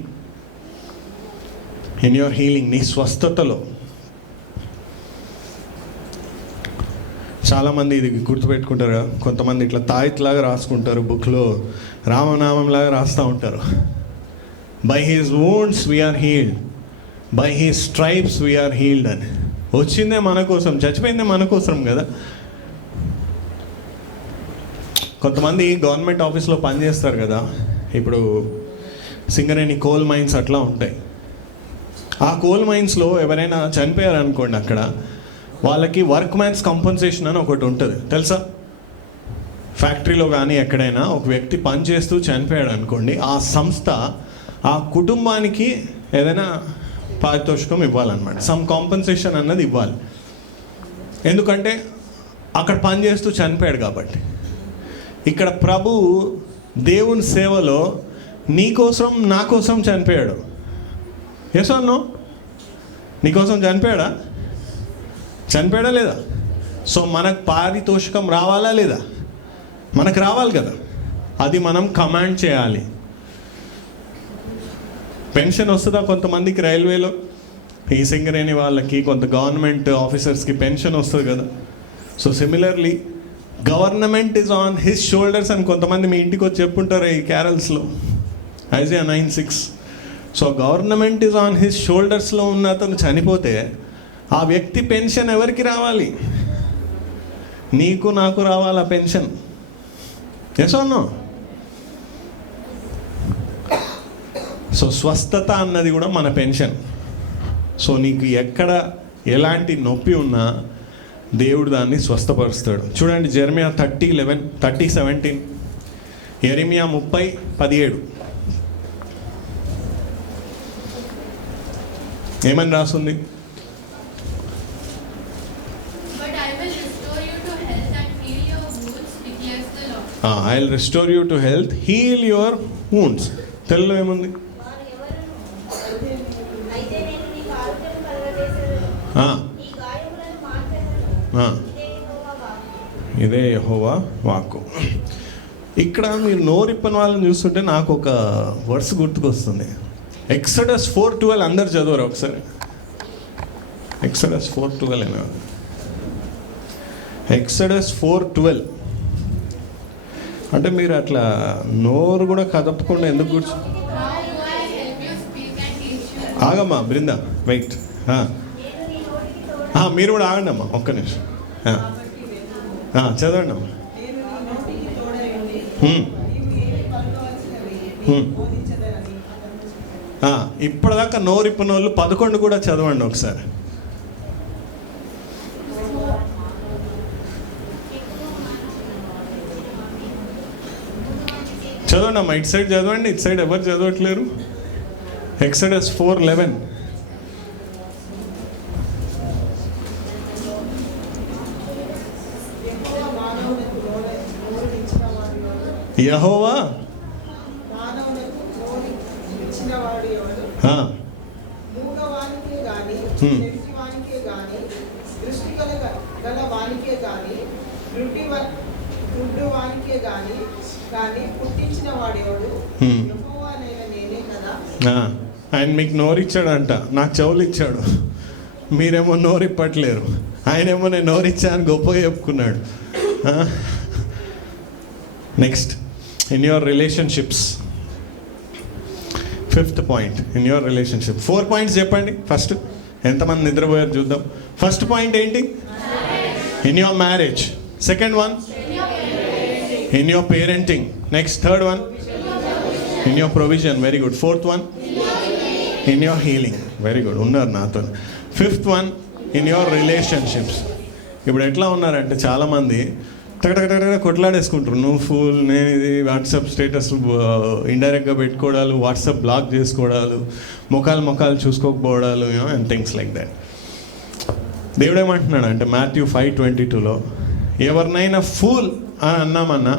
In your healing, నీ స్వస్థతలో. చాలామంది ఇది గుర్తుపెట్టుకుంటారు. కొంతమంది ఇట్లా తాయిత్లాగా రాసుకుంటారు, బుక్లో రామనామంలాగా రాస్తూ ఉంటారు. By his wounds we are healed, by his stripes we are healed అని. వచ్చిందే మన కోసం, చచ్చిపోయిందే మన కోసం కదా. కొంతమంది గవర్నమెంట్ ఆఫీస్లో పనిచేస్తారు కదా. ఇప్పుడు సింగరేణి కోల్ మైన్స్ అట్లా ఉంటాయి. ఆ కోల్ మైన్స్లో ఎవరైనా చనిపోయారనుకోండి, అక్కడ వాళ్ళకి వర్క్ మ్యాన్స్ కంపన్సేషన్ అని ఒకటి ఉంటుంది, తెలుసా? ఫ్యాక్టరీలో కానీ ఎక్కడైనా ఒక వ్యక్తి పని చేస్తూ చనిపోయాడు అనుకోండి, ఆ సంస్థ ఆ కుటుంబానికి ఏదైనా పారితోషికం ఇవ్వాలన్నమాట. సమ్ కాంపన్సేషన్ అన్నది ఇవ్వాలి. ఎందుకంటే అక్కడ పని చేస్తూ చనిపోయాడు కాబట్టి. ఇక్కడ ప్రభు దేవుని సేవలో నీ కోసం నా కోసం చనిపోయాడు. Yes or no? నీకోసం చనిపోయాడా? చనిపోయాడా లేదా? సో మనకు పారితోషికం రావాలా లేదా? మనకు రావాలి కదా. అది మనం కమాండ్ చేయాలి. పెన్షన్ వస్తుందా కొంతమందికి రైల్వేలో, ఈ సింగరేణి వాళ్ళకి, కొంత గవర్నమెంట్ ఆఫీసర్స్కి పెన్షన్ వస్తుంది కదా. So similarly government is on his shoulders అని కొంతమంది మీ ఇంటికి వచ్చి చెప్పుంటారు ఈ క్యారల్స్లో, Isaiah 9:6. So government is on his షోల్డర్స్లో ఉన్న అతను చనిపోతే ఆ వ్యక్తి పెన్షన్ ఎవరికి రావాలి? నీకు నాకు రావాలా pension? Yes or no? So స్వస్థత అన్నది కూడా మన పెన్షన్. సో నీకు ఎక్కడ ఎలాంటి నొప్పి ఉన్నా దేవుడు దాన్ని స్వస్థపరుస్తాడు. చూడండి జెర్మియా 30:17, యెరెమియా 30:17 ఏమని రాస్తుంది? I will restore you to health, heal your wounds. తెలుగులో ఏముంది? ఇదే యెహోవా వాక్కు. ఇక్కడ మీరు నోరిప్పని వాళ్ళని చూస్తుంటే నాకు ఒక వర్స్ గుర్తుకొస్తుంది. ఎక్సడస్ 4:12 అందరు చదవరు ఒకసారి? ఎక్సడస్ 4:12 అయినా, ఎక్సడస్ 4:12 అంటే మీరు అట్లా నోరు కూడా కదపకుండా ఎందుకు కూర్చో? ఆగమ్మా బృందా, వెయిట్. మీరు కూడా ఆగండి అమ్మా, ఒక్క నిమిషం. చదవండి అమ్మా. ఇప్పటిదాకా నోరిప్పిన వాళ్ళు 11 కూడా చదవండి ఒకసారి. చదవండి అమ్మా, ఇటు సైడ్ చదవండి, ఇటు సైడ్ ఎవరు చదవట్లేరు. ఎక్సడస్ 4:11 యెహోవా ఆయన మీకు నోరిచ్చాడంట, నాకు చెవులు ఇచ్చాడు. మీరేమో నోరిప్పట్లేరు, ఆయనేమో నేను నోరిచ్చా అని గొప్పగా చెప్పుకున్నాడు. Next, in your relationships. 5th point, in your relationship. 4 points చెప్పండి. ఫస్ట్ ఎంతమంది నిద్రపోయారు చూద్దాం. ఫస్ట్ పాయింట్ ఏంటి? In your marriage. Second one, in your parenting. Next third one, in your provision. Very good. Fourth one, in your healing. Very good, ఉన్నారు నాతో. 5th one, in your relationships. ఇప్పుడు ఎట్లా ఉన్నారంటే చాలామంది టగటగటగ కొట్లాడేసుకుంటారు. నువ్వు ఫుల్, నేను ఇది. వాట్సాప్ స్టేటస్ ఇండైరెక్ట్గా పెట్టుకోవడాలు, వాట్సాప్ బ్లాక్ చేసుకోవడాలు, ముఖాలు చూసుకోకపోవడాలు, అండ్ థింగ్స్ లైక్ దాట్. దేవుడు ఏమంటున్నాడు అంటే మాథ్యూ 5:22లో, ఎవరినైనా ఫూల్ అని అన్నామన్నా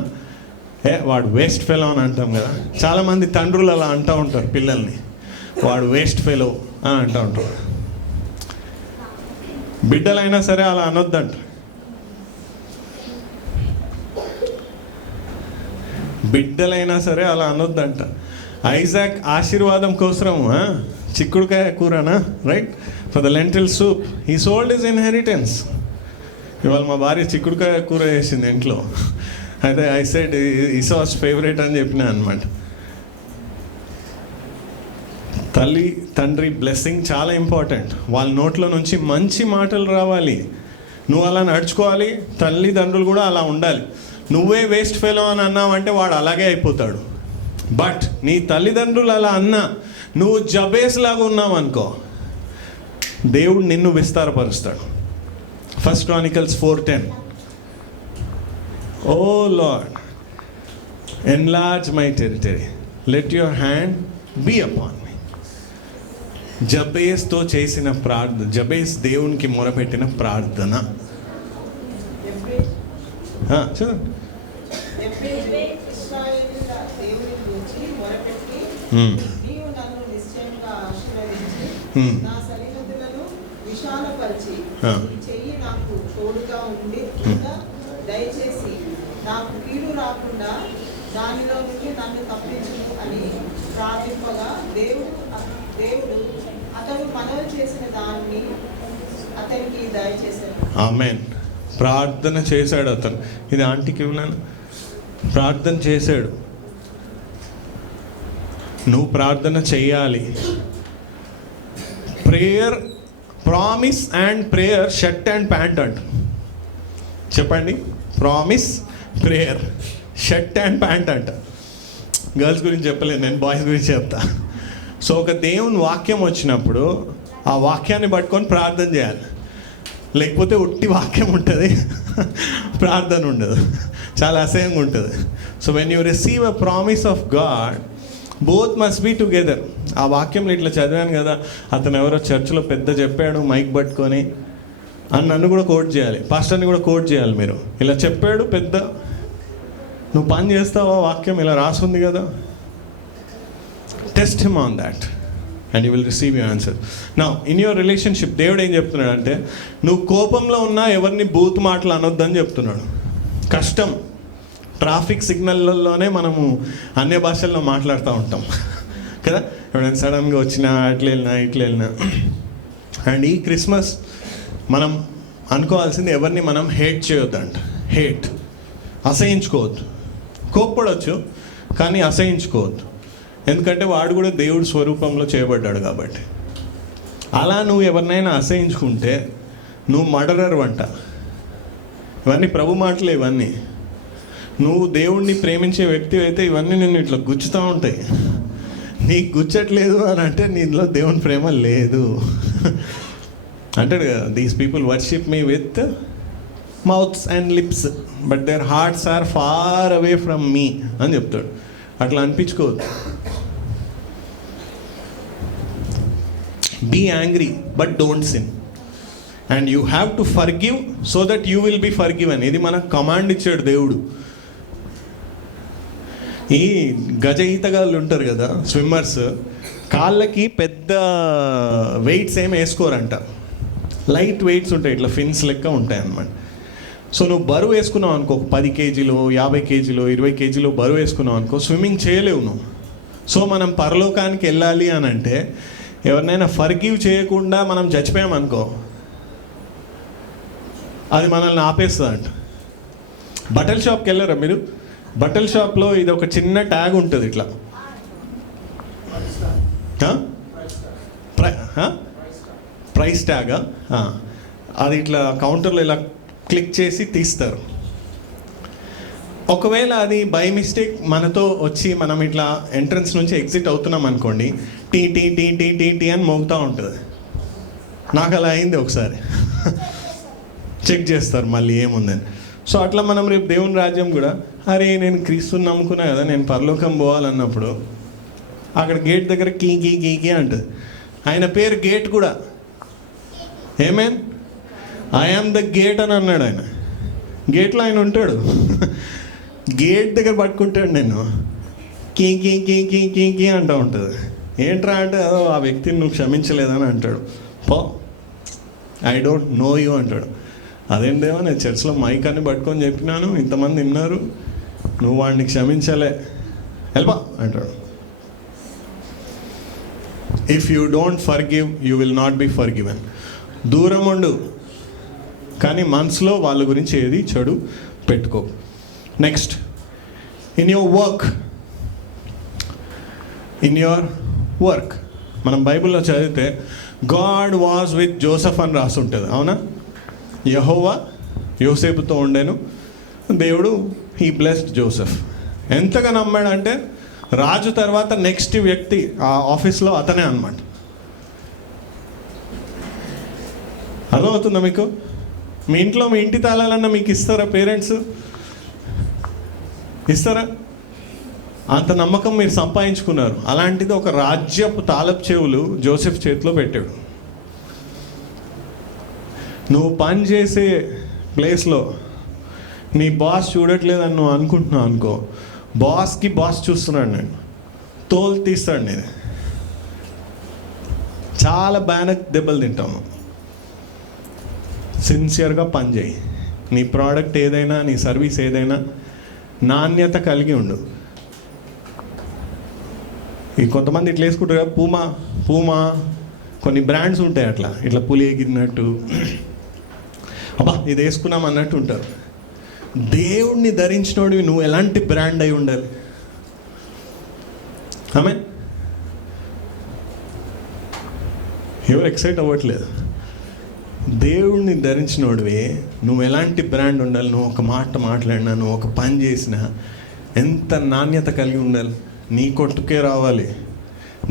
వాడు వేస్ట్ ఫెలో అని అంటాం కదా. చాలామంది తండ్రులు అలా అంటూ ఉంటారు పిల్లల్ని, వాడు వేస్ట్ ఫెలో అని అంటూ ఉంటారు. బిడ్డలైనా సరే అలా అనొద్దంట. బిడ్డలైనా సరే అలా అనొద్దంట. ఐజాక్ ఆశీర్వాదం కోసము చిక్కుడుకాయ కూరనా, right, for the lentil soup he sold his inheritance. ఇవాళ మా భార్య చిక్కుడుకాయ కూర వేసింది ఇంట్లో. అయితే ఐ సెడ్ ఇసాస్ ఫేవరెట్ అని చెప్పినా అనమాట. తల్లి తండ్రి బ్లెస్సింగ్ చాలా ఇంపార్టెంట్. వాళ్ళ నోట్లో నుంచి మంచి మాటలు రావాలి, నువ్వు అలా నడుచుకోవాలి. తల్లిదండ్రులు కూడా అలా ఉండాలి. నువ్వే వేస్ట్ ఫెలో అని అన్నావంటే వాడు అలాగే అయిపోతాడు. బట్ నీ తల్లిదండ్రులు అలా అన్నా నువ్వు జబేస్ లాగా ఉన్నావు అనుకో, దేవుడు నిన్ను విస్తారపరుస్తాడు. 1 Chronicles 4:10, O Lord enlarge my territory, let your hand be upon me. జబేస్తో చేసిన ప్రార్థన, జబేస్ దేవునికి మొరపెట్టిన ప్రార్థన. చూడండి, దయచేసి నాకు కీడు రాకుండా దానిలో నుండి నన్ను తప్పించును అని ప్రార్థింపగా దేవుడు అతడు మనవి చేసిన దాన్ని అతనికి దయచేశాడు. ఆమేన్. ప్రార్థన చేశాడు అతను. ఇది ఆంటీకి ఉన్నాను, ప్రార్థన చేశాడు. నువ్వు ప్రార్థన చెయ్యాలి. Prayer, promise and prayer shirt and pant అంట. చెప్పండి, promise, prayer shirt and pant అంట. గర్ల్స్ గురించి చెప్పలేదు నేను, బాయ్స్ గురించి చెప్తా. సో ఒక దేవుని వాక్యం వచ్చినప్పుడు ఆ వాక్యాన్ని పట్టుకొని ప్రార్థన చేయాలి. లేకపోతే ఉట్టి వాక్యం ఉంటుంది, ప్రార్థన ఉండదు, చాలా అసహ్యంగా ఉంటుంది. So when you receive a promise of God, both must be together. ఆ వాక్యంలో ఇట్లా చదివాను కదా, అతను ఎవరో చర్చిలో పెద్ద చెప్పాడు మైక్ పట్టుకొని అని నన్ను కూడా కోట్ చేయాలి, పాస్టర్ని కూడా కోట్ చేయాలి. మీరు ఇలా చెప్పాడు పెద్ద, నువ్వు పని చేస్తావా? వాక్యం ఇలా రాసుంది కదా, test him on that and you will receive your answer. Now in your relationship దేవుడు ఏం చెప్తున్నాడు అంటే, నువ్వు కోపంలో ఉన్నా ఎవరిని బూత్ మాటలు అనొద్దని చెప్తున్నాడు. కష్టం, ట్రాఫిక్ సిగ్నల్లోనే మనము అన్య భాషల్లో మాట్లాడుతూ ఉంటాం కదా. ఎవరైనా సడన్గా వచ్చినా అట్లా వెళ్ళినా ఇట్లా వెళ్ళినా. అండ్ ఈ క్రిస్మస్ మనం అనుకోవాల్సింది, ఎవరిని మనం హేట్ చేయొద్దంట. హేట్, అసహించుకోవద్దు. కోప్పడవచ్చు కానీ అసహించుకోవద్దు, ఎందుకంటే వాడు కూడా దేవుడి స్వరూపంలో చేయబడ్డాడు కాబట్టి. అలా నువ్వు ఎవరినైనా అసహించుకుంటే నువ్వు మర్డరర్ వంట. ఇవన్నీ ప్రభు మాటలే. ఇవన్నీ నువ్వు దేవుణ్ణి ప్రేమించే వ్యక్తి అయితే ఇవన్నీ నిన్ను ఇట్లా గుచ్చుతూ ఉంటాయి. నీకు గుచ్చట్లేదు అని అంటే నీలో దేవుని ప్రేమ లేదు అంటాడు కదా. These people worship me with mouths and lips but their hearts are far away from me అని చెప్తాడు. అట్లా అనిపించుకోవద్దు. Be angry but don't sin and you have to forgive so that you will be forgiven. ఇది మనకు command ఇచ్చాడు దేవుడు. ఈ గజ ఈతగాళ్ళు ఉంటారు కదా, స్విమ్మర్స్, కాళ్ళకి పెద్ద వెయిట్స్ ఏమి వేసుకోరంట, లైట్ వెయిట్స్ ఉంటాయి, ఇట్లా ఫిన్స్ లెక్క ఉంటాయి అన్నమాట. సో నువ్వు బరువు వేసుకున్నావు అనుకో, 10 కేజీలు 50 కేజీలు 20 కేజీలు బరువు వేసుకున్నావు అనుకో, స్విమ్మింగ్ చేయలేవు నువ్వు. సో మనం పరలోకానికి వెళ్ళాలి అని అంటే ఎవరినైనా ఫర్గివ్ చేయకుండా మనం చచ్చిపోయామనుకో, అది మనల్ని ఆపేస్తుంది అంట. బట్టల షాప్కి వెళ్ళారా మీరు? బట్టల షాప్లో ఇది ఒక చిన్న ట్యాగ్ ఉంటుంది ఇట్లా, ప్రైస్ ట్యాగా, అది ఇట్లా కౌంటర్లో ఇలా క్లిక్ చేసి తీస్తారు. ఒకవేళ అది బై మిస్టేక్ మనతో వచ్చి మనం ఇట్లా ఎంట్రన్స్ నుంచి ఎగ్జిట్ అవుతున్నాం అనుకోండి, టీ టీ టీ టీ టీ టీ అని మోగుతూ ఉంటుంది. నాకు అలా అయింది ఒకసారి. చెక్ చేస్తారు మళ్ళీ ఏముందని. సో అట్లా మనం రేపు దేవుని రాజ్యం కూడా, అరే నేను క్రీస్తుని నమ్ముకున్నా కదా, నేను పరలోకం పోవాలన్నప్పుడు అక్కడ గేట్ దగ్గర కీ కీ కీ కీ అంటుంది. ఆయన పేరు గేట్ కూడా. Amen I am the gate అని అన్నాడు ఆయన. గేట్లో ఆయన ఉంటాడు. గేట్ దగ్గర పట్టుకుంటాడు, నేను కీ కీ కీ కీ కీ కీ అంటూ ఉంటుంది. ఏంట్రా అంటే, అదో ఆ వ్యక్తిని నువ్వు క్షమించలేదని అంటాడు. పో, ఐ డోంట్ నో యూ అంటాడు. అదేంటేమో నేను చర్చ్లో మైక్ అని పట్టుకొని చెప్పినాను, ఇంతమంది విన్నారు, నువ్వు వాడిని క్షమించలే, వెళ్ళపా అంటాడు. If you don't forgive you will not be forgiven. దూరం ఉండు కానీ మనసులో వాళ్ళ గురించి ఏది చెడు పెట్టుకో. నెక్స్ట్, ఇన్ యువర్ వర్క్ మనం బైబిల్లో చదివితే గాడ్ వాజ్ విత్ జోసెఫ్ అని రాసి ఉంటుంది, అవునా? యెహోవా యోసేపుతో ఉండేను, దేవుడు హీ బ్లెస్డ్ జోసెఫ్. ఎంతగా నమ్మాడంటే రాజు తర్వాత నెక్స్ట్ వ్యక్తి ఆ ఆఫీస్లో అతనే అన్నమాట. అర్థమవుతుందా మీకు? మీ ఇంట్లో మీ ఇంటి తాళాలన్నా మీకు ఇస్తారా? పేరెంట్స్ ఇస్తారా? అంత నమ్మకం మీరు సంపాదించుకున్నారు. అలాంటిది ఒక రాజ్యపు తాళపు చెవులు జోసెఫ్ చేతిలో పెట్టాడు. నువ్వు పని చేసే ప్లేస్లో నీ బాస్ చూడట్లేదని నువ్వు అనుకుంటున్నావు అనుకో, బాస్ చూస్తున్నాడు, నేను తోలు తీస్తాడు. నేను చాలా బ్యానక్ దెబ్బలు తింటాము. సిన్సియర్గా పని చేయి. నీ ప్రోడక్ట్ ఏదైనా, నీ సర్వీస్ ఏదైనా నాణ్యత కలిగి ఉండు. ఈ కొంతమంది ఇట్లా వేసుకుంటారు కదా, పూమా కొన్ని బ్రాండ్స్ ఉంటాయి అట్లా, ఇట్లా పులి ఎగిరినట్టు, అబ్బా ఇది వేసుకున్నాం అన్నట్టు ఉంటారు. దేవుణ్ణి ధరించినోడివి నువ్వు ఎలాంటి బ్రాండ్ అయి ఉండాలి? ఆమె ఎవరు ఎక్సైట్ అవ్వట్లేదు. దేవుణ్ణి ధరించినోడివి నువ్వు ఎలాంటి బ్రాండ్ ఉండాలి? నువ్వు ఒక మాట మాట్లాడినా, నువ్వు ఒక పని చేసినా ఎంత నాణ్యత కలిగి ఉండాలి? నీ కొట్టుకే రావాలి,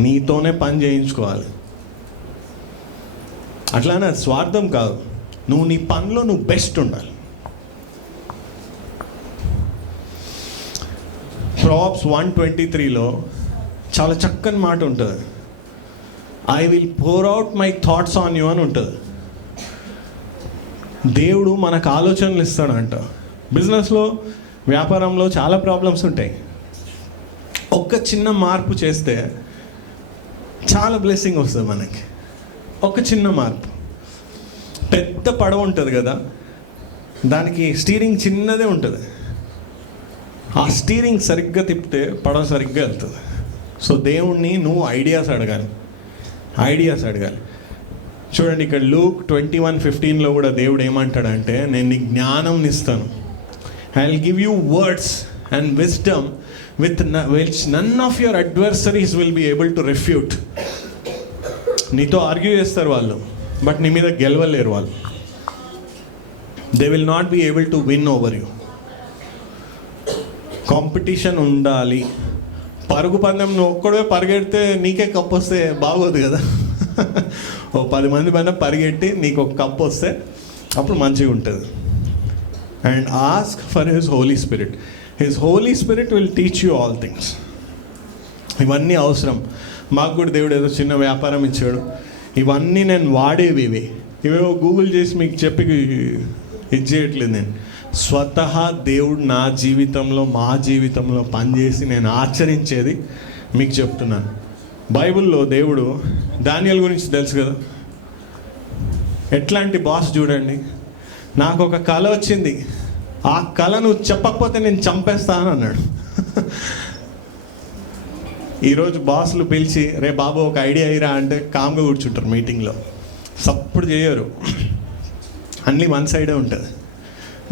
నీతోనే పని చేయించుకోవాలి. అట్లానే అది స్వార్థం కాదు, నువ్వు నీ పనిలో నువ్వు బెస్ట్ ఉండాలి. ప్రాబ్స్ 1:23లో చాలా చక్కని మాట ఉంటుంది. I will pour out my thoughts on you అని ఉంటుంది. దేవుడు మనకు ఆలోచనలు ఇస్తాడంట. బిజినెస్లో, వ్యాపారంలో చాలా ప్రాబ్లమ్స్ ఉంటాయి. ఒక్క చిన్న మార్పు చేస్తే చాలా బ్లెస్సింగ్ వస్తుంది మనకి. ఒక చిన్న మార్పు. పెద్ద పడవ ఉంటుంది కదా, దానికి స్టీరింగ్ చిన్నదే ఉంటుంది. ఆ స్టీరింగ్ సరిగ్గా తిప్పితే పడవ సరిగ్గా వెళ్తుంది. సో దేవుణ్ణి నువ్వు ఐడియాస్ అడగాలి. చూడండి, ఇక్కడ లూక్ 21:15లో కూడా దేవుడు ఏమంటాడంటే, నేను నీకు జ్ఞానం ఇస్తాను. I will give you words and wisdom which none of your adversaries will be able to refute. నీతో ఆర్గ్యూ చేస్తారు వాళ్ళు, బట్ నీ మీద గెలవలేరు వాళ్ళు. They will not be able to win over you. Competition ఉండాలి. పరుగు పందెం నువ్వు ఒక్కడే పరిగెడితే నీకే కప్పు వస్తే బాగోదు కదా. ఓ 10 మంది పైన పరిగెట్టి నీకు ఒక కప్పు వస్తే అప్పుడు మంచిగా ఉంటుంది. And ask for his Holy Spirit. His Holy Spirit will teach you all things. ఇవన్నీ అవసరం. మాకు కూడా దేవుడు ఏదో చిన్న వ్యాపారం ఇచ్చాడు. ఇవన్నీ నేను వాడేవి, ఇవేవో గూగుల్ చేసి మీకు చెప్పి ఇది చేయట్లేదు. నేను స్వతహా దేవుడు నా జీవితంలో, మా జీవితంలో పనిచేసి నేను ఆచరించేది మీకు చెప్తున్నాను. బైబిల్లో దేవుడు దానియేలు గురించి తెలుసు కదా, ఎట్లాంటి బాస్ చూడండి. నాకు ఒక కళ వచ్చింది, ఆ కళ నువ్వు చెప్పకపోతే నేను చంపేస్తాను అన్నాడు. ఈరోజు బాస్లు పిలిచి రే బాబు ఒక ఐడియా అయ్యిరా అంటే కామ్గా కూర్చుంటారు మీటింగ్లో, సప్పుడు చేయరు, అన్నీ వన్ సైడే ఉంటుంది.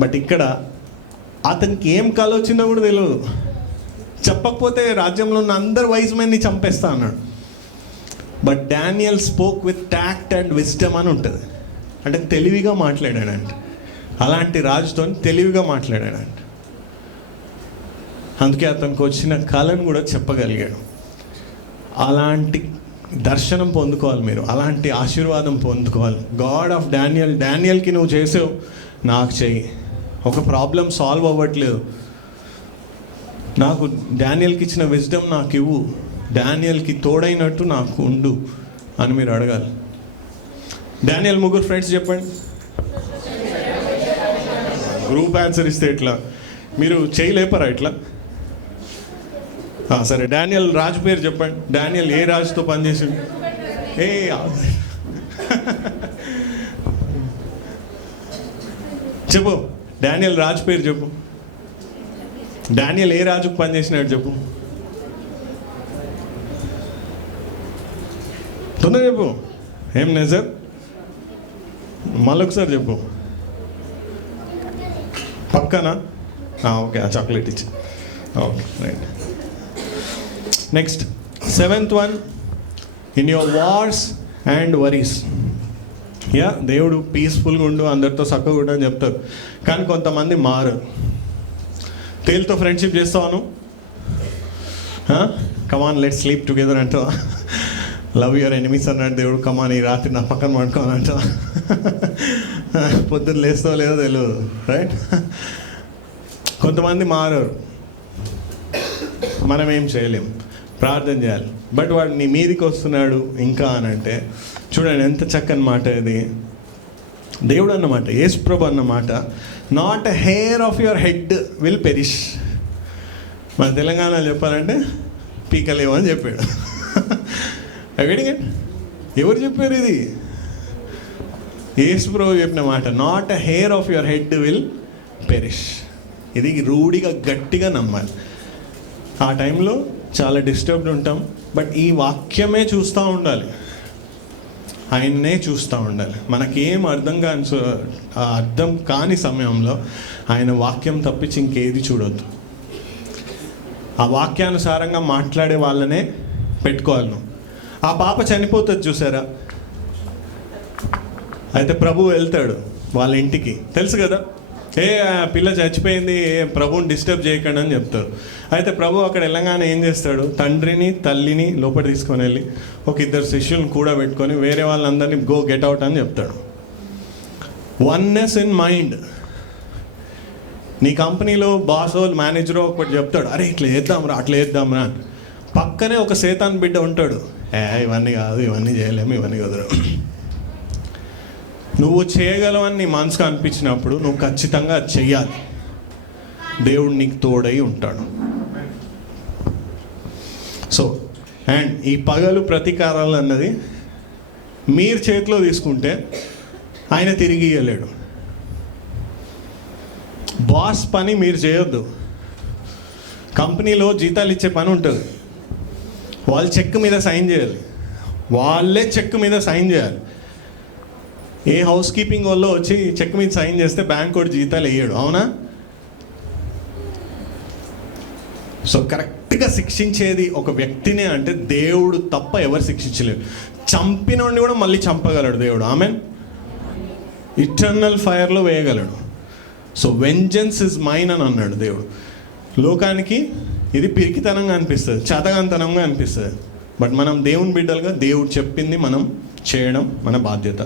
బట్ ఇక్కడ అతనికి ఏం కళ వచ్చిందో కూడా తెలియదు. చెప్పకపోతే రాజ్యంలో ఉన్న అందరు వైజ్ మెన్ని చంపేస్తా అన్నాడు. But Daniel spoke with talked and wisdom అని ఉంటుంది. అంటే తెలివిగా మాట్లాడాడంట. అలాంటి రాజుతో తెలివిగా మాట్లాడాడంట. అందుకే అతనికి వచ్చిన కళను కూడా చెప్పగలిగాడు. అలాంటి దర్శనం పొందుకోవాలి మీరు, అలాంటి ఆశీర్వాదం పొందుకోవాలి. గాడ్ ఆఫ్ డానియల్కి నువ్వు చేసావు, నాకు చెయ్యి. ఒక ప్రాబ్లం సాల్వ్ అవ్వట్లేదు, నాకు డానియల్కి ఇచ్చిన విజ్డమ్ నాకు ఇవ్వు, డానియల్కి తోడైనట్టు నాకు ఉండు అని మీరు అడగాలి. డానియల్ ముగ్గురు ఫ్రెండ్స్ చెప్పండి. గ్రూప్ ఆన్సర్ ఇస్తే ఎట్లా? మీరు చేయలేపరా ఇట్లా? సరే, డానియల్ రాజు పేరు చెప్పండి. డానియల్ ఏ రాజుతో పనిచేసిండు? చెప్పు, డానియల్ రాజు పేరు చెప్పు. డానియల్ ఏ రాజుకు పనిచేసినాడు చెప్పు, తొందర చెప్పు. ఏం నెజర్? మళ్ళొకసారి చెప్పు. పక్కనా? ఓకే, ఆ చాక్లెట్ ఇచ్చి. Okay, right. Next 7th one, in your wars and worries. దేవుడు పీస్ఫుల్గా ఉండు, అందరితో చక్కగా ఉండు అని చెప్తారు. కానీ కొంతమంది మారరు. తేలితో ఫ్రెండ్షిప్ చేస్తాను, కమాన్ లెట్స్ స్లీప్ టుగెదర్ అంటావా? లవ్ యువర్ ఎనిమీస్ అన్నాడు దేవుడు. కమాన్ ఈ రాత్రి నా పక్కన పడుకోవాలంటావా? పొద్దున్న లేస్తావో లేదో తెలియదు, రైట్? కొంతమంది మారరు, మనం ఏం చేయలేం, ప్రార్థన చేయాలి. బట్ వాడు నీ మీదికి వస్తున్నాడు ఇంకా అని అంటే, చూడండి ఎంత చక్కని మాట ఇది. దేవుడు అన్నమాట, యేసు ప్రభు అన్నమాట, not a hair of your head will perish. మన తెలంగాణలో చెప్పాలంటే పీకలేవు అని చెప్పాడు. అడిగా ఎవరు చెప్పారు ఇది? యేసు ప్రభు చెప్పిన మాట, not a hair of your head will perish. ఇది రూఢిగా గట్టిగా నమ్మాలి. ఆ టైంలో చాలా డిస్టర్బ్డ్ ఉంటాం. బట్ ఈ వాక్యమే చూస్తూ ఉండాలి, ఆయన్నే చూస్తూ ఉండాలి. మనకేం అర్థం కాని సమయంలో ఆయన వాక్యం తప్పించి ఇంకేది చూడొద్దు. ఆ వాక్యానుసారంగా మాట్లాడే వాళ్ళనే పెట్టుకోవాలి నువ్వు. ఆ పాప చనిపోతుంది చూసారా, అయితే ప్రభు వెళ్తాడు వాళ్ళ ఇంటికి, తెలుసు కదా, పిల్ల చచ్చిపోయింది, ప్రభుని డిస్టర్బ్ చేయకండి అని చెప్తారు. అయితే ప్రభు అక్కడ వెళ్ళగానే ఏం చేస్తాడు, తండ్రిని తల్లిని లోపల తీసుకొని వెళ్ళి ఒక 2 శిష్యులను కూడా పెట్టుకొని వేరే వాళ్ళందరినీ గో గెట్ అవుట్ అని చెప్తాడు. Oneness in mind. నీ కంపెనీలో బాసో మేనేజరో ఒకటి చెప్తాడు, అరే ఇట్లా చేద్దాంరా అట్లా చేద్దాంరా అని. పక్కనే ఒక సేతాన్ బిడ్డ ఉంటాడు, ఇవన్నీ కాదు, ఇవన్నీ చేయలేము, ఇవన్నీ కుదరు. నువ్వు చేయగలవని నీ మనసుకు అనిపించినప్పుడు నువ్వు ఖచ్చితంగా చెయ్యాలి. దేవుడు నీకు తోడై ఉంటాడు. సో అండ్ ఈ పగలు ప్రతీకారాలు అన్నది మీరు చేతిలో తీసుకుంటే ఆయన తిరిగి ఇవ్వలేడు. బాస్ పని మీరు చేయొద్దు. కంపెనీలో జీతాలు ఇచ్చే పని ఉంటుంది, వాళ్ళు చెక్ మీద సైన్ చేయాలి, వాళ్ళే చెక్ మీద సైన్ చేయాలి. ఏ హౌస్ కీపింగ్ వాళ్ళు వచ్చి చెక్ మీద సైన్ చేస్తే బ్యాంక్ కూడా జీతాలు వేయడు, అవునా? సో కరెక్ట్గా శిక్షించేది ఒక వ్యక్తినే అంటే దేవుడు తప్ప ఎవరు శిక్షించలేరు. చంపినోడిని కూడా మళ్ళీ చంపగలడు దేవుడు, ఆమెన్. ఇటర్నల్ ఫైర్లో వేయగలడు. సో వెంజెన్స్ ఇస్ మైన్ అని అన్నాడు దేవుడు. లోకానికి ఇది పిరికితనంగా అనిపిస్తుంది, చేతగాంతనంగా అనిపిస్తుంది. బట్ మనం దేవుని బిడ్డలుగా దేవుడు చెప్పింది మనం చేయడం మన బాధ్యత.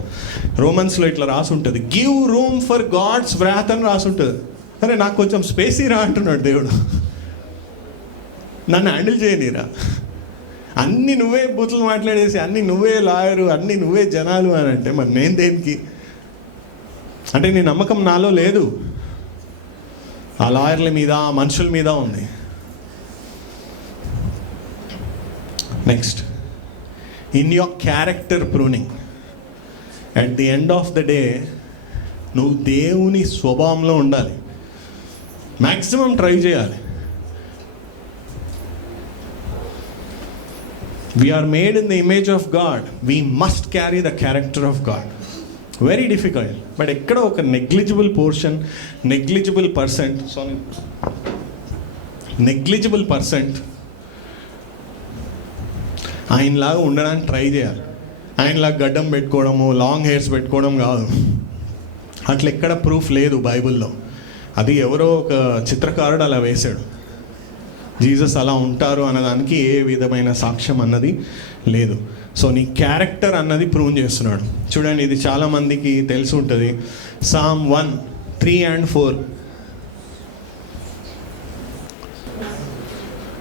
రోమన్స్లో ఇట్లా రాసి ఉంటుంది, give room for God's wrath అని రాసి ఉంటుంది. అరే నాకు కొంచెం స్పేస్ ఇరా అంటున్నాడు దేవుడు, నన్ను హ్యాండిల్ చేయనీరా. అన్నీ నువ్వే బూతులు మాట్లాడేసి, అన్నీ నువ్వే లాయరు, అన్నీ నువ్వే జనాలు అని అంటే మరి నేను దేనికి? అంటే నీ నమ్మకం నాలో లేదు, ఆ లాయర్ల మీద, ఆ మనుషుల మీద ఉంది. Next, in your character pruning. At the end of the day నువ్వు దేవుని స్వభావంలో ఉండాలి, మ్యాక్సిమం ట్రై చేయాలి. We are made in the image of God. We must carry the character of God. Very difficult. But ఎక్కడ ఒక negligible portion, negligible percent ఆయనలాగా ఉండడానికి try చేయాలి. ఆయనలాగా గడ్డం పెట్టుకోవడము, లాంగ్ హెయిర్స్ పెట్టుకోవడం కాదు. అట్లా ఎక్కడ ప్రూఫ్ లేదు బైబిల్లో. అది ఎవరో ఒక చిత్రకారుడు అలా వేశాడు. జీసస్ అలా ఉంటారు అన్నదానికి ఏ విధమైన సాక్ష్యం అన్నది లేదు. సో నీ క్యారెక్టర్ అన్నది ప్రూవ్ చేస్తున్నాడు. చూడండి, ఇది చాలామందికి తెలిసి ఉంటుంది. సామ్ 1:3-4,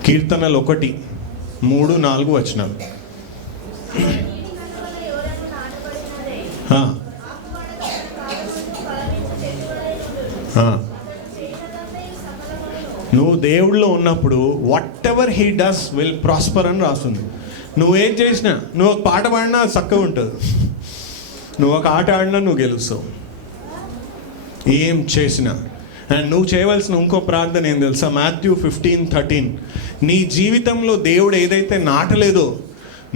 కీర్తనలు 1:3-4 వచనాలు. నువ్వు దేవుళ్ళో ఉన్నప్పుడు what ever he does will prosper అని రాస్తుంది. నువ్వేం చేసినా, నువ్వు ఒక పాట పాడినా అది చక్కగా ఉంటుంది, నువ్వు ఒక ఆట ఆడినా నువ్వు గెలుస్తావు, ఏం చేసినా. అండ్ నువ్వు చేయవలసిన ఇంకో ప్రార్థన ఏం తెలుసా? మాథ్యూ 15:13. నీ జీవితంలో దేవుడు ఏదైతే నాటలేదో,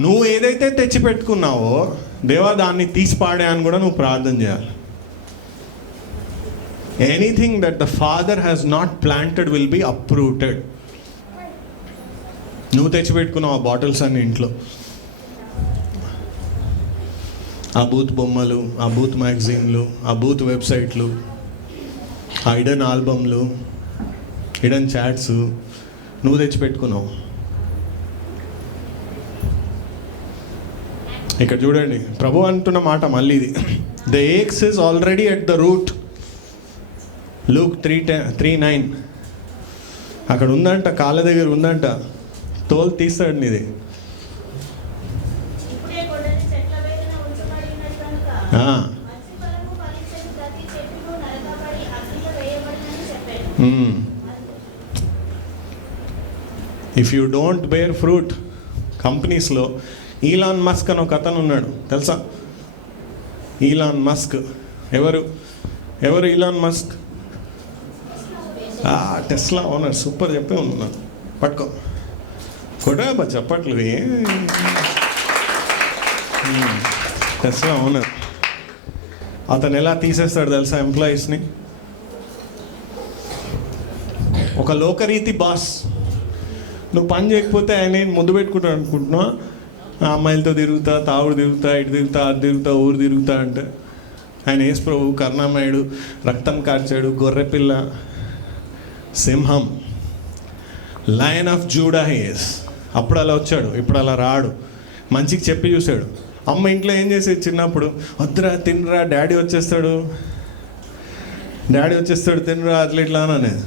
నువ్వు ఏదైతే తెచ్చిపెట్టుకున్నావో, దేవా దాన్ని తీసి పాడే అని కూడా నువ్వు ప్రార్థన చేయాలి. Anything that the Father has not planted will be uprooted. నువ్వు తెచ్చిపెట్టుకున్నావు ఆ బాటిల్స్ అన్ని ఇంట్లో, ఆ బూత్ బొమ్మలు, ఆ బూత్ మ్యాగజైన్లు, ఆ బూత్ వెబ్సైట్లు, ఆ హిడెన్ ఆల్బమ్లు, హిడెన్ చాట్స్ నువ్వు తెచ్చిపెట్టుకున్నావు. ఇక్కడ చూడండి, ప్రభు అంటున్న మాట మళ్ళీ ఇది, the eggs is already at the route. Luke 3:9 అక్కడ ఉందంట, కాళ్ళ దగ్గర ఉందంట, తోలు తీస్తాడు నీది. If you don't bear fruit, కంపెనీస్లో ఈలాన్ మస్క్ అని ఒక అతను ఉన్నాడు, తెలుసా? ఈలాన్ మస్క్ ఎవరు Elon Musk? Tesla owner. Super చెప్పే ఉన్నాను, పట్టుకో. కొట్టా చెప్పట్లు టెస్లా ఓనర్ అతను ఎలా తీసేస్తాడు తెలుసా ఎంప్లాయీస్ని? ఒక లోకరీతి బాస్. నువ్వు పని చేయకపోతే ఆయన ముందు పెట్టుకుంటాడు అనుకుంటున్నావు. ఆ అమ్మాయిలతో తిరుగుతా, తాగుడు తిరుగుతా, ఇటు తిరుగుతా, అది తిరుగుతా, ఊరు తిరుగుతా అంటే ఆయన యేసు ప్రభు కరుణామయుడు, రక్తం కార్చాడు, గొర్రెపిల్ల, సింహం, లయన్ ఆఫ్ జూడా హేస్. అప్పుడు అలా వచ్చాడు, ఇప్పుడు అలా రాడు. మంచికి చెప్పి చూశాడు. అమ్మ ఇంట్లో ఏం చేసేది చిన్నప్పుడు, వద్దురా తినరా, డాడీ వచ్చేస్తాడు తినరా, అట్లా ఇట్లా అనేది.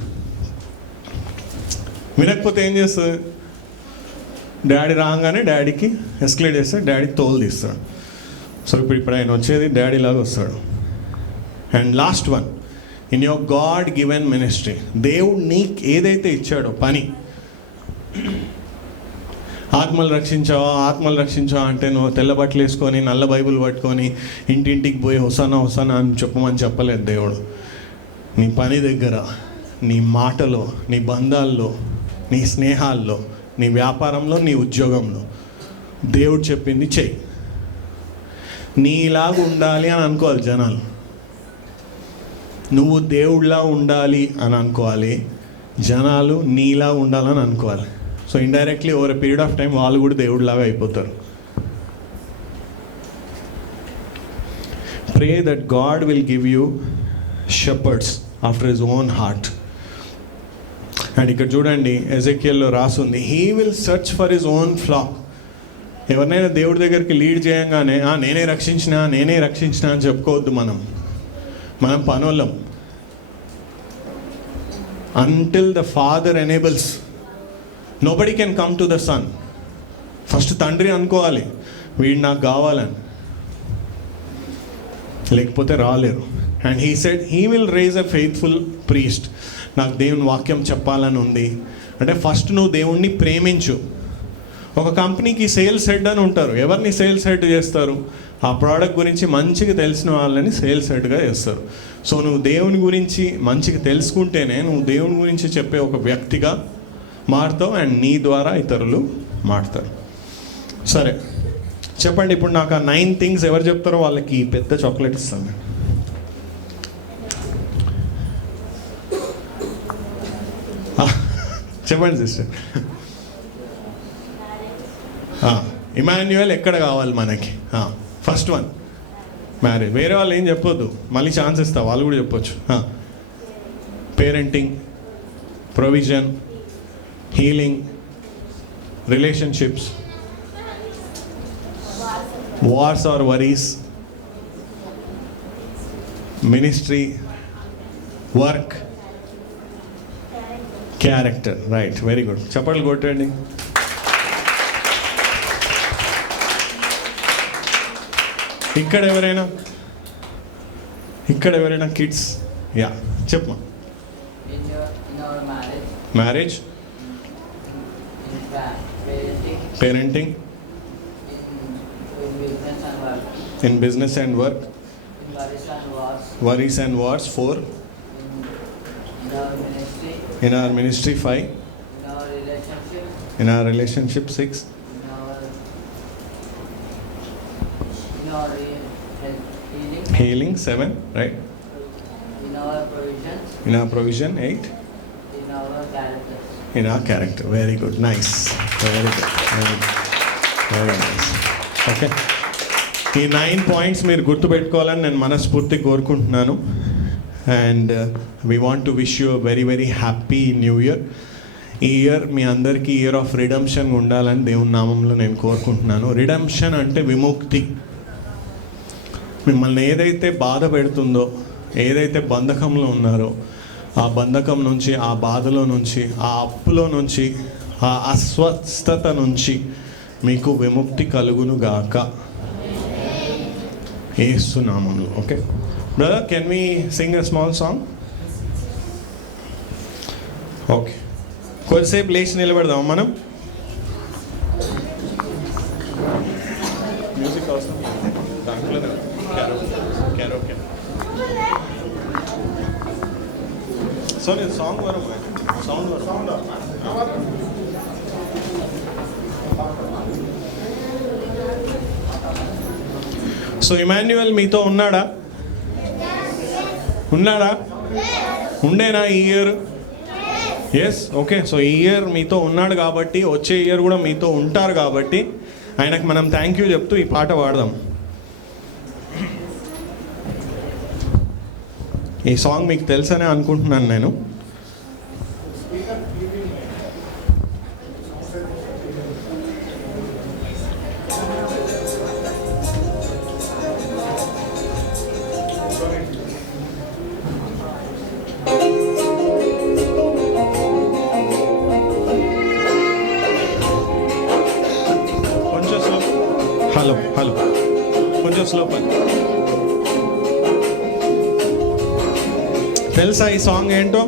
వినకపోతే ఏం చేస్తుంది? డాడీ రాగానే డాడీకి ఎస్కలేట్ చేస్తాడు, డాడీ తోలు తీస్తాడు. సో ఇప్పుడు ఆయన వచ్చేది డాడీ లాగా వస్తాడు. And last one, in your God given ministry, దేవుడు నీకు ఏదైతే ఇచ్చాడో పని, ఆత్మలు రక్షించావా అంటే నువ్వు తెల్ల బట్టలు వేసుకొని నల్ల బైబిల్ పట్టుకొని ఇంటింటికి పోయి హొసానా అని చెప్పమని చెప్పలేదు దేవుడు. నీ పని దగ్గర, నీ మాటలో, నీ బంధాల్లో, నీ స్నేహాల్లో, నీ వ్యాపారంలో, నీ ఉద్యోగంలో దేవుడు చెప్పింది చెయ్యి. నీలాగా ఉండాలి అని అనుకోవాలి జనాలు. నువ్వు దేవుడిలా ఉండాలి అని అనుకోవాలి, జనాలు నీలా ఉండాలని అనుకోవాలి. So indirectly over a period of time వాళ్ళు కూడా దేవుడిలాగా అయిపోతారు. Pray that God will give you shepherds after his own heart. And ఇక్కడ చూడండి, ఎజెకియల్లో రాసుంది, he will search for his own flock. ఎవరినైనా దేవుడి దగ్గరికి లీడ్ చేయంగానే నేనే రక్షించిన అని చెప్పుకోవద్దు. మనం పనోళ్ళం. Until the father enables, nobody can come to the son. First తండ్రి అనుకోవాలి, వీడు నాకు కావాలని, లేకపోతే రాలేరు. And he said he will raise a faithful priest. నాకు దేవుని వాక్యం చెప్పాలని ఉంది అంటే ఫస్ట్ నువ్వు దేవుణ్ణి ప్రేమించు. ఒక కంపెనీకి సేల్స్ హెడ్ అని ఉంటారు. ఎవరిని సేల్స్ హెడ్ చేస్తారు? ఆ ప్రోడక్ట్ గురించి మంచిగా తెలిసిన వాళ్ళని సేల్స్ హెడ్గా చేస్తారు. సో నువ్వు దేవుని గురించి మంచిగా తెలుసుకుంటేనే నువ్వు దేవుని గురించి చెప్పే ఒక వ్యక్తిగా మారుతావు. అండ్ నీ ద్వారా ఇతరులు మారుతారు. సరే చెప్పండి, ఇప్పుడు నాకు ఆ 9 థింగ్స్ ఎవరు చెప్తారో వాళ్ళకి పెద్ద చాక్లెట్ ఇస్తాను. చెప్పండి సిస్టర్. ఇమాన్యుయల్ ఎక్కడ కావాలి మనకి? First one marriage. వేరే వాళ్ళు ఏం చెప్పొద్దు, మళ్ళీ ఛాన్స్ ఇస్తా, వాళ్ళు కూడా చెప్పొచ్చు. Parenting, provision, healing, relationships, wars or worries, ministry, work, character. Right, very good. చప్పట్లు కొట్టండి. ఇక్కడ ఎవరైనా కిడ్స్? యా చెప్పమా. Marriage, parenting, in business and work, worries and wars, 4, in our ministry, 5, in our relationship, 6, healing, 7, right, in our provision, 8, in our character. Very good, nice, very nice. Okay, ఈ 9 points మీరు గుర్తుపెట్టుకోవాలని నేను మనస్ఫూర్తిగా కోరుకుంటున్నాను. And we want to wish you very very happy new year. ఈ year మీ అందరికీ year of redemption ఉండాలని దేవుని నామంలో నేను కోరుకుంటున్నాను. రిడెంప్షన్ అంటే విముక్తి. మిమ్మల్ని ఏదైతే బాధ పెడుతుందో, ఏదైతే బంధకంలో ఉన్నారో, ఆ బంధకం నుంచి, ఆ బాధలో నుంచి, ఆ అప్పులో నుంచి, ఆ అస్వస్థత నుంచి మీకు విముక్తి కలుగును గాక యేసు నామములో. Okay brother, can we sing a small song? Okay, కొద్దిసేపు లేచి నిలబెడదాం మనం. మ్యూజిక్ అవసరం దాంట్లో క్యారోకే. సో నేను సాంగ్ వరకు సౌండ్ సో ఇమాన్యుయల్ మీతో ఉన్నాడా? ఉండేనా ఈ ఇయర్? Yes, okay. సో ఈ ఇయర్ మీతో ఉన్నాడు కాబట్టి వచ్చే ఇయర్ కూడా మీతో ఉంటారు కాబట్టి ఆయనకు మనం థ్యాంక్ యూ చెప్తూ ఈ పాట పాడదాం. ఈ సాంగ్ మీకు తెలుసనే అనుకుంటున్నాను నేను. హలో కొంచెం స్లో పని. తెలుసా ఈ సాంగ్ ఏంటో?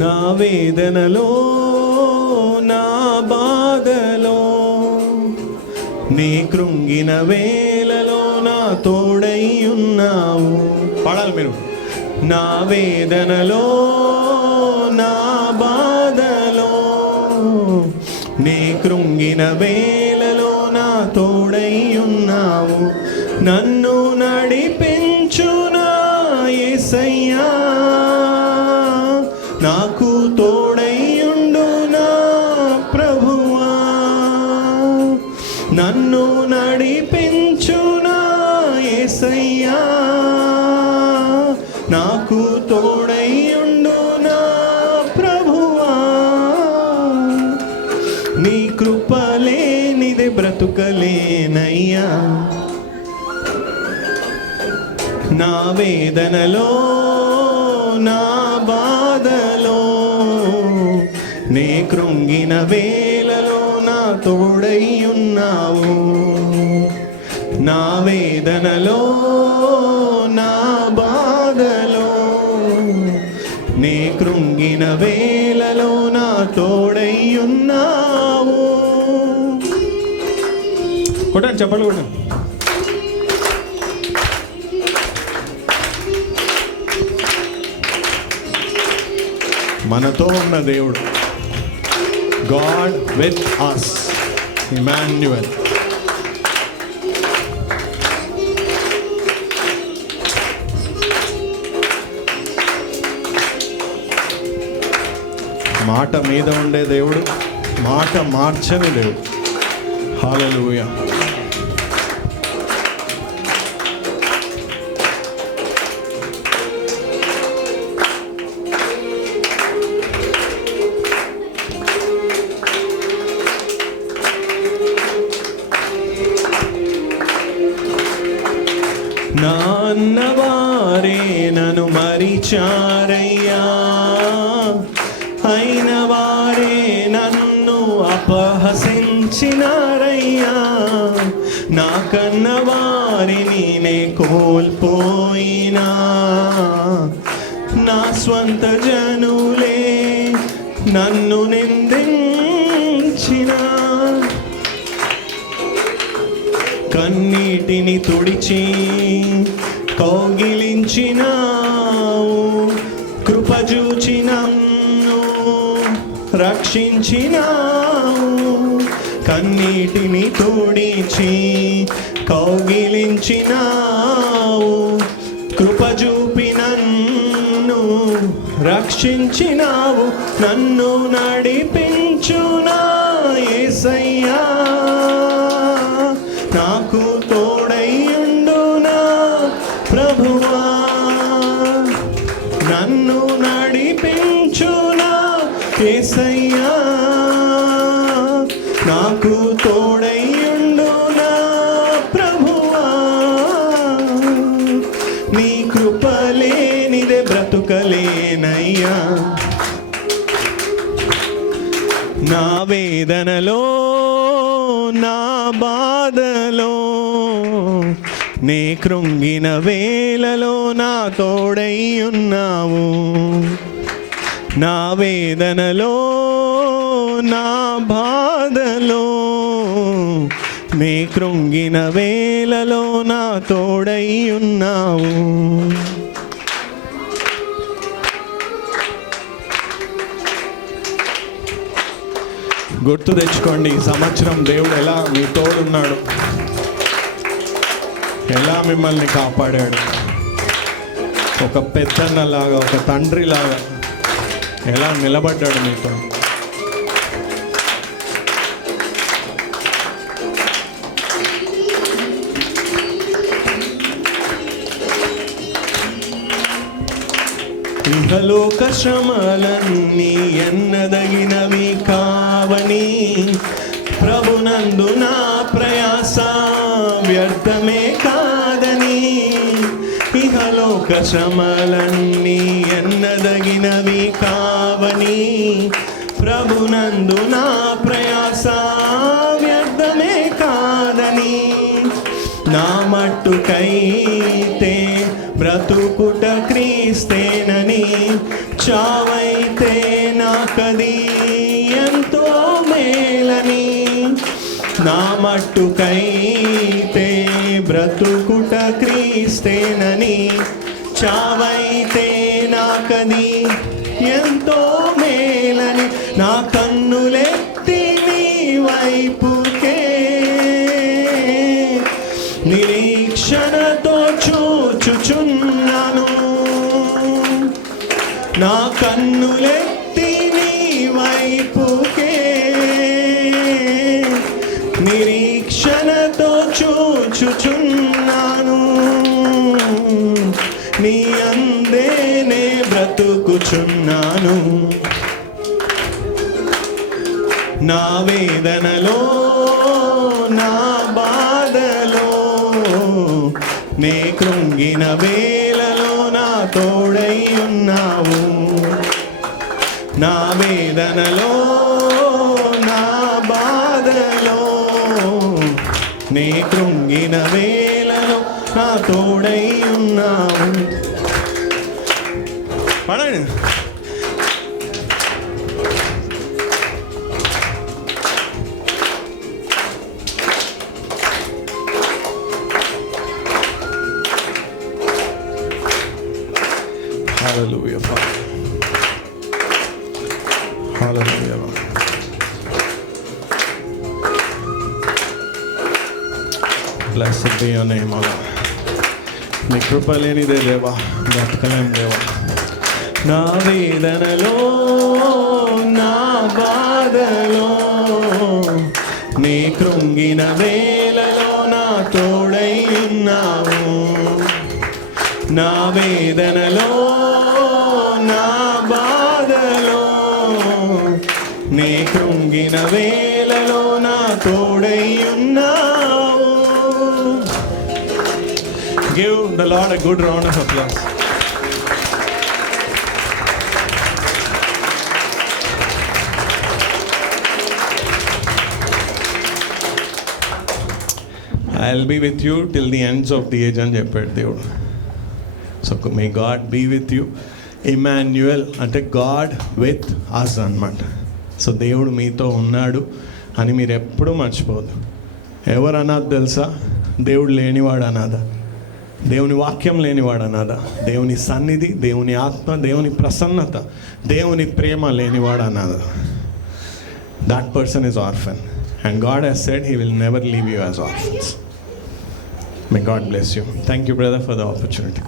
నా వేదనలో నా బాధలో నీ కృంగిన వేలలో నా తోడై ఉన్నావు. పాడాలి మీరు. నా వేదనలో నా బాధలో నీ కృంగిన వేలలో నా తోడై ఉన్నావు. నన్ను నడిపించునా యేసయ్యా, నాకు తోడైయుండు నా ప్రభువా. నన్ను నడిపించునా యేసయ్యా, నాకు తోడైయుండు నా ప్రభువా. నీ కృపలేనిదే బ్రతుకలేనయ్యా. నా వేదనలో నా బాధలో నీ కృంగిన వేలలో నా తోడై ఉన్నావు. నా వేదనలో నా బాధలో నీ కృంగిన వేలలో నా తోడై ఉన్నావు. కొట్టండి, చెప్పండి, కొట్టండి. మనతో ఉన్న దేవుడు, గాడ్ విత్ us, ఇమాన్యుయల్. మాట మీద ఉండే దేవుడు, మాట మార్చని దేవుడు. హల్లెలూయా. నా అన్నవారే నన్ను మరిచారయ్యా, అయిన వారే నన్ను అపహసించినారయ్యా. నా కన్న వారిని నే కోల్పోయినా, నా స్వంత జనులే నన్ను నిందించినా. కన్నీటిని తుడిచి కౌగిలించినావు, కృపజూచి నన్ను రక్షించినావు. కన్నీటిని తుడిచి కౌగిలించినావు, కృపజూపి నన్ను రక్షించినావు. నన్ను నడిపించునా యేసయ్యా, నాకు తోడైయుండు నా ప్రభువా. నన్ను నడిపించునా యేసయ్యా, నాకు తోడైయుండు నా ప్రభువా. నీ కృపలేనిదే బ్రతుకలేనయ్యా. నా వేదనలో నా బాధలో నే కృంగిన వేళలో నా తోడై ఉన్నావు. నా వేదనలో నా బాధలో నే కృంగిన వేళలో నా తోడై ఉన్నావు. గుర్తు తెచ్చుకోండి, ఈ సంవత్సరం దేవుడు ఎలా మీ తోడున్నాడు, ఎలా మిమ్మల్ని కాపాడాడు. ఒక పెద్దన్నలాగా, ఒక తండ్రిలాగా ఎలా నిలబడ్డాడు మీతో. ఇహలోక శ్రమలన్నీ ఎన్నదగినవి కావని, ప్రభునందు నా ప్రయాస వ్యర్థమే కాదని. ఇహలోక శ్రమలన్నీ ఎన్నదగినవి కావని, ప్రభునందు నా ప్రయాస వ్యర్థమే కాదని. నా మట్టుకైతే బ్రతుకుట క్రీస్తేనని, చావైతే నాకది ఎంతో మేలని. నా మట్టుకైతే బ్రతుకుట క్రీస్తేనని, చావైతే నాకది ఎంతో మేలని. నా కన్నులెత్తి నీ వైపుకే నిరీక్షణతో చూచుచున్నాను. నా కన్నులెత్తి నీ వైపుకే నిరీక్షణతో చూచుచున్నాను. నీ అందేనే బ్రతుకుచున్నాను. నా వేదనలో నా బాధలో నే కృంగిన వేళలో నా తోడై ఉన్నావు. నా వేదనలో నా బాధలో నే కృంగిన వేళలో నా తోడై ఉన్నావు. పడండి. Hallelujah, Father. Hallelujah, Lord. Blessed be your name, O Lord. నీ కృప లేనిదే దేవా, బ్రతకలేం దేవా. నా వేదనలో నా బాధలో నీ కృంగిన వేళలో నా తోడై ఉన్నావు. నా వేదనలో నా బాధలో నీ కృంగిన వేళలో నా తోడై ఉన్నావు. Give the Lord a good round of applause. I'll be with you till the ends of the age అని చెప్పాడు దేవుడు. So may god be with you. Emmanuel అంటే గాడ్ విత్ అస్ అన్నమాట. సో దేవుడు మీతో ఉన్నాడు అని మీరు ఎప్పుడూ మర్చిపోదు. ఎవరు అనాథ తెలుసా? దేవుడు లేనివాడు అనాథ, దేవుని వాక్యం లేనివాడు అనాథ, దేవుని సన్నిధి, దేవుని ఆత్మ, దేవుని ప్రసన్నత, దేవుని ప్రేమ లేనివాడు అనాథ. That person is orphan and god has said he will never leave you as orphans. May God bless you. Thank you, brother, for the opportunity.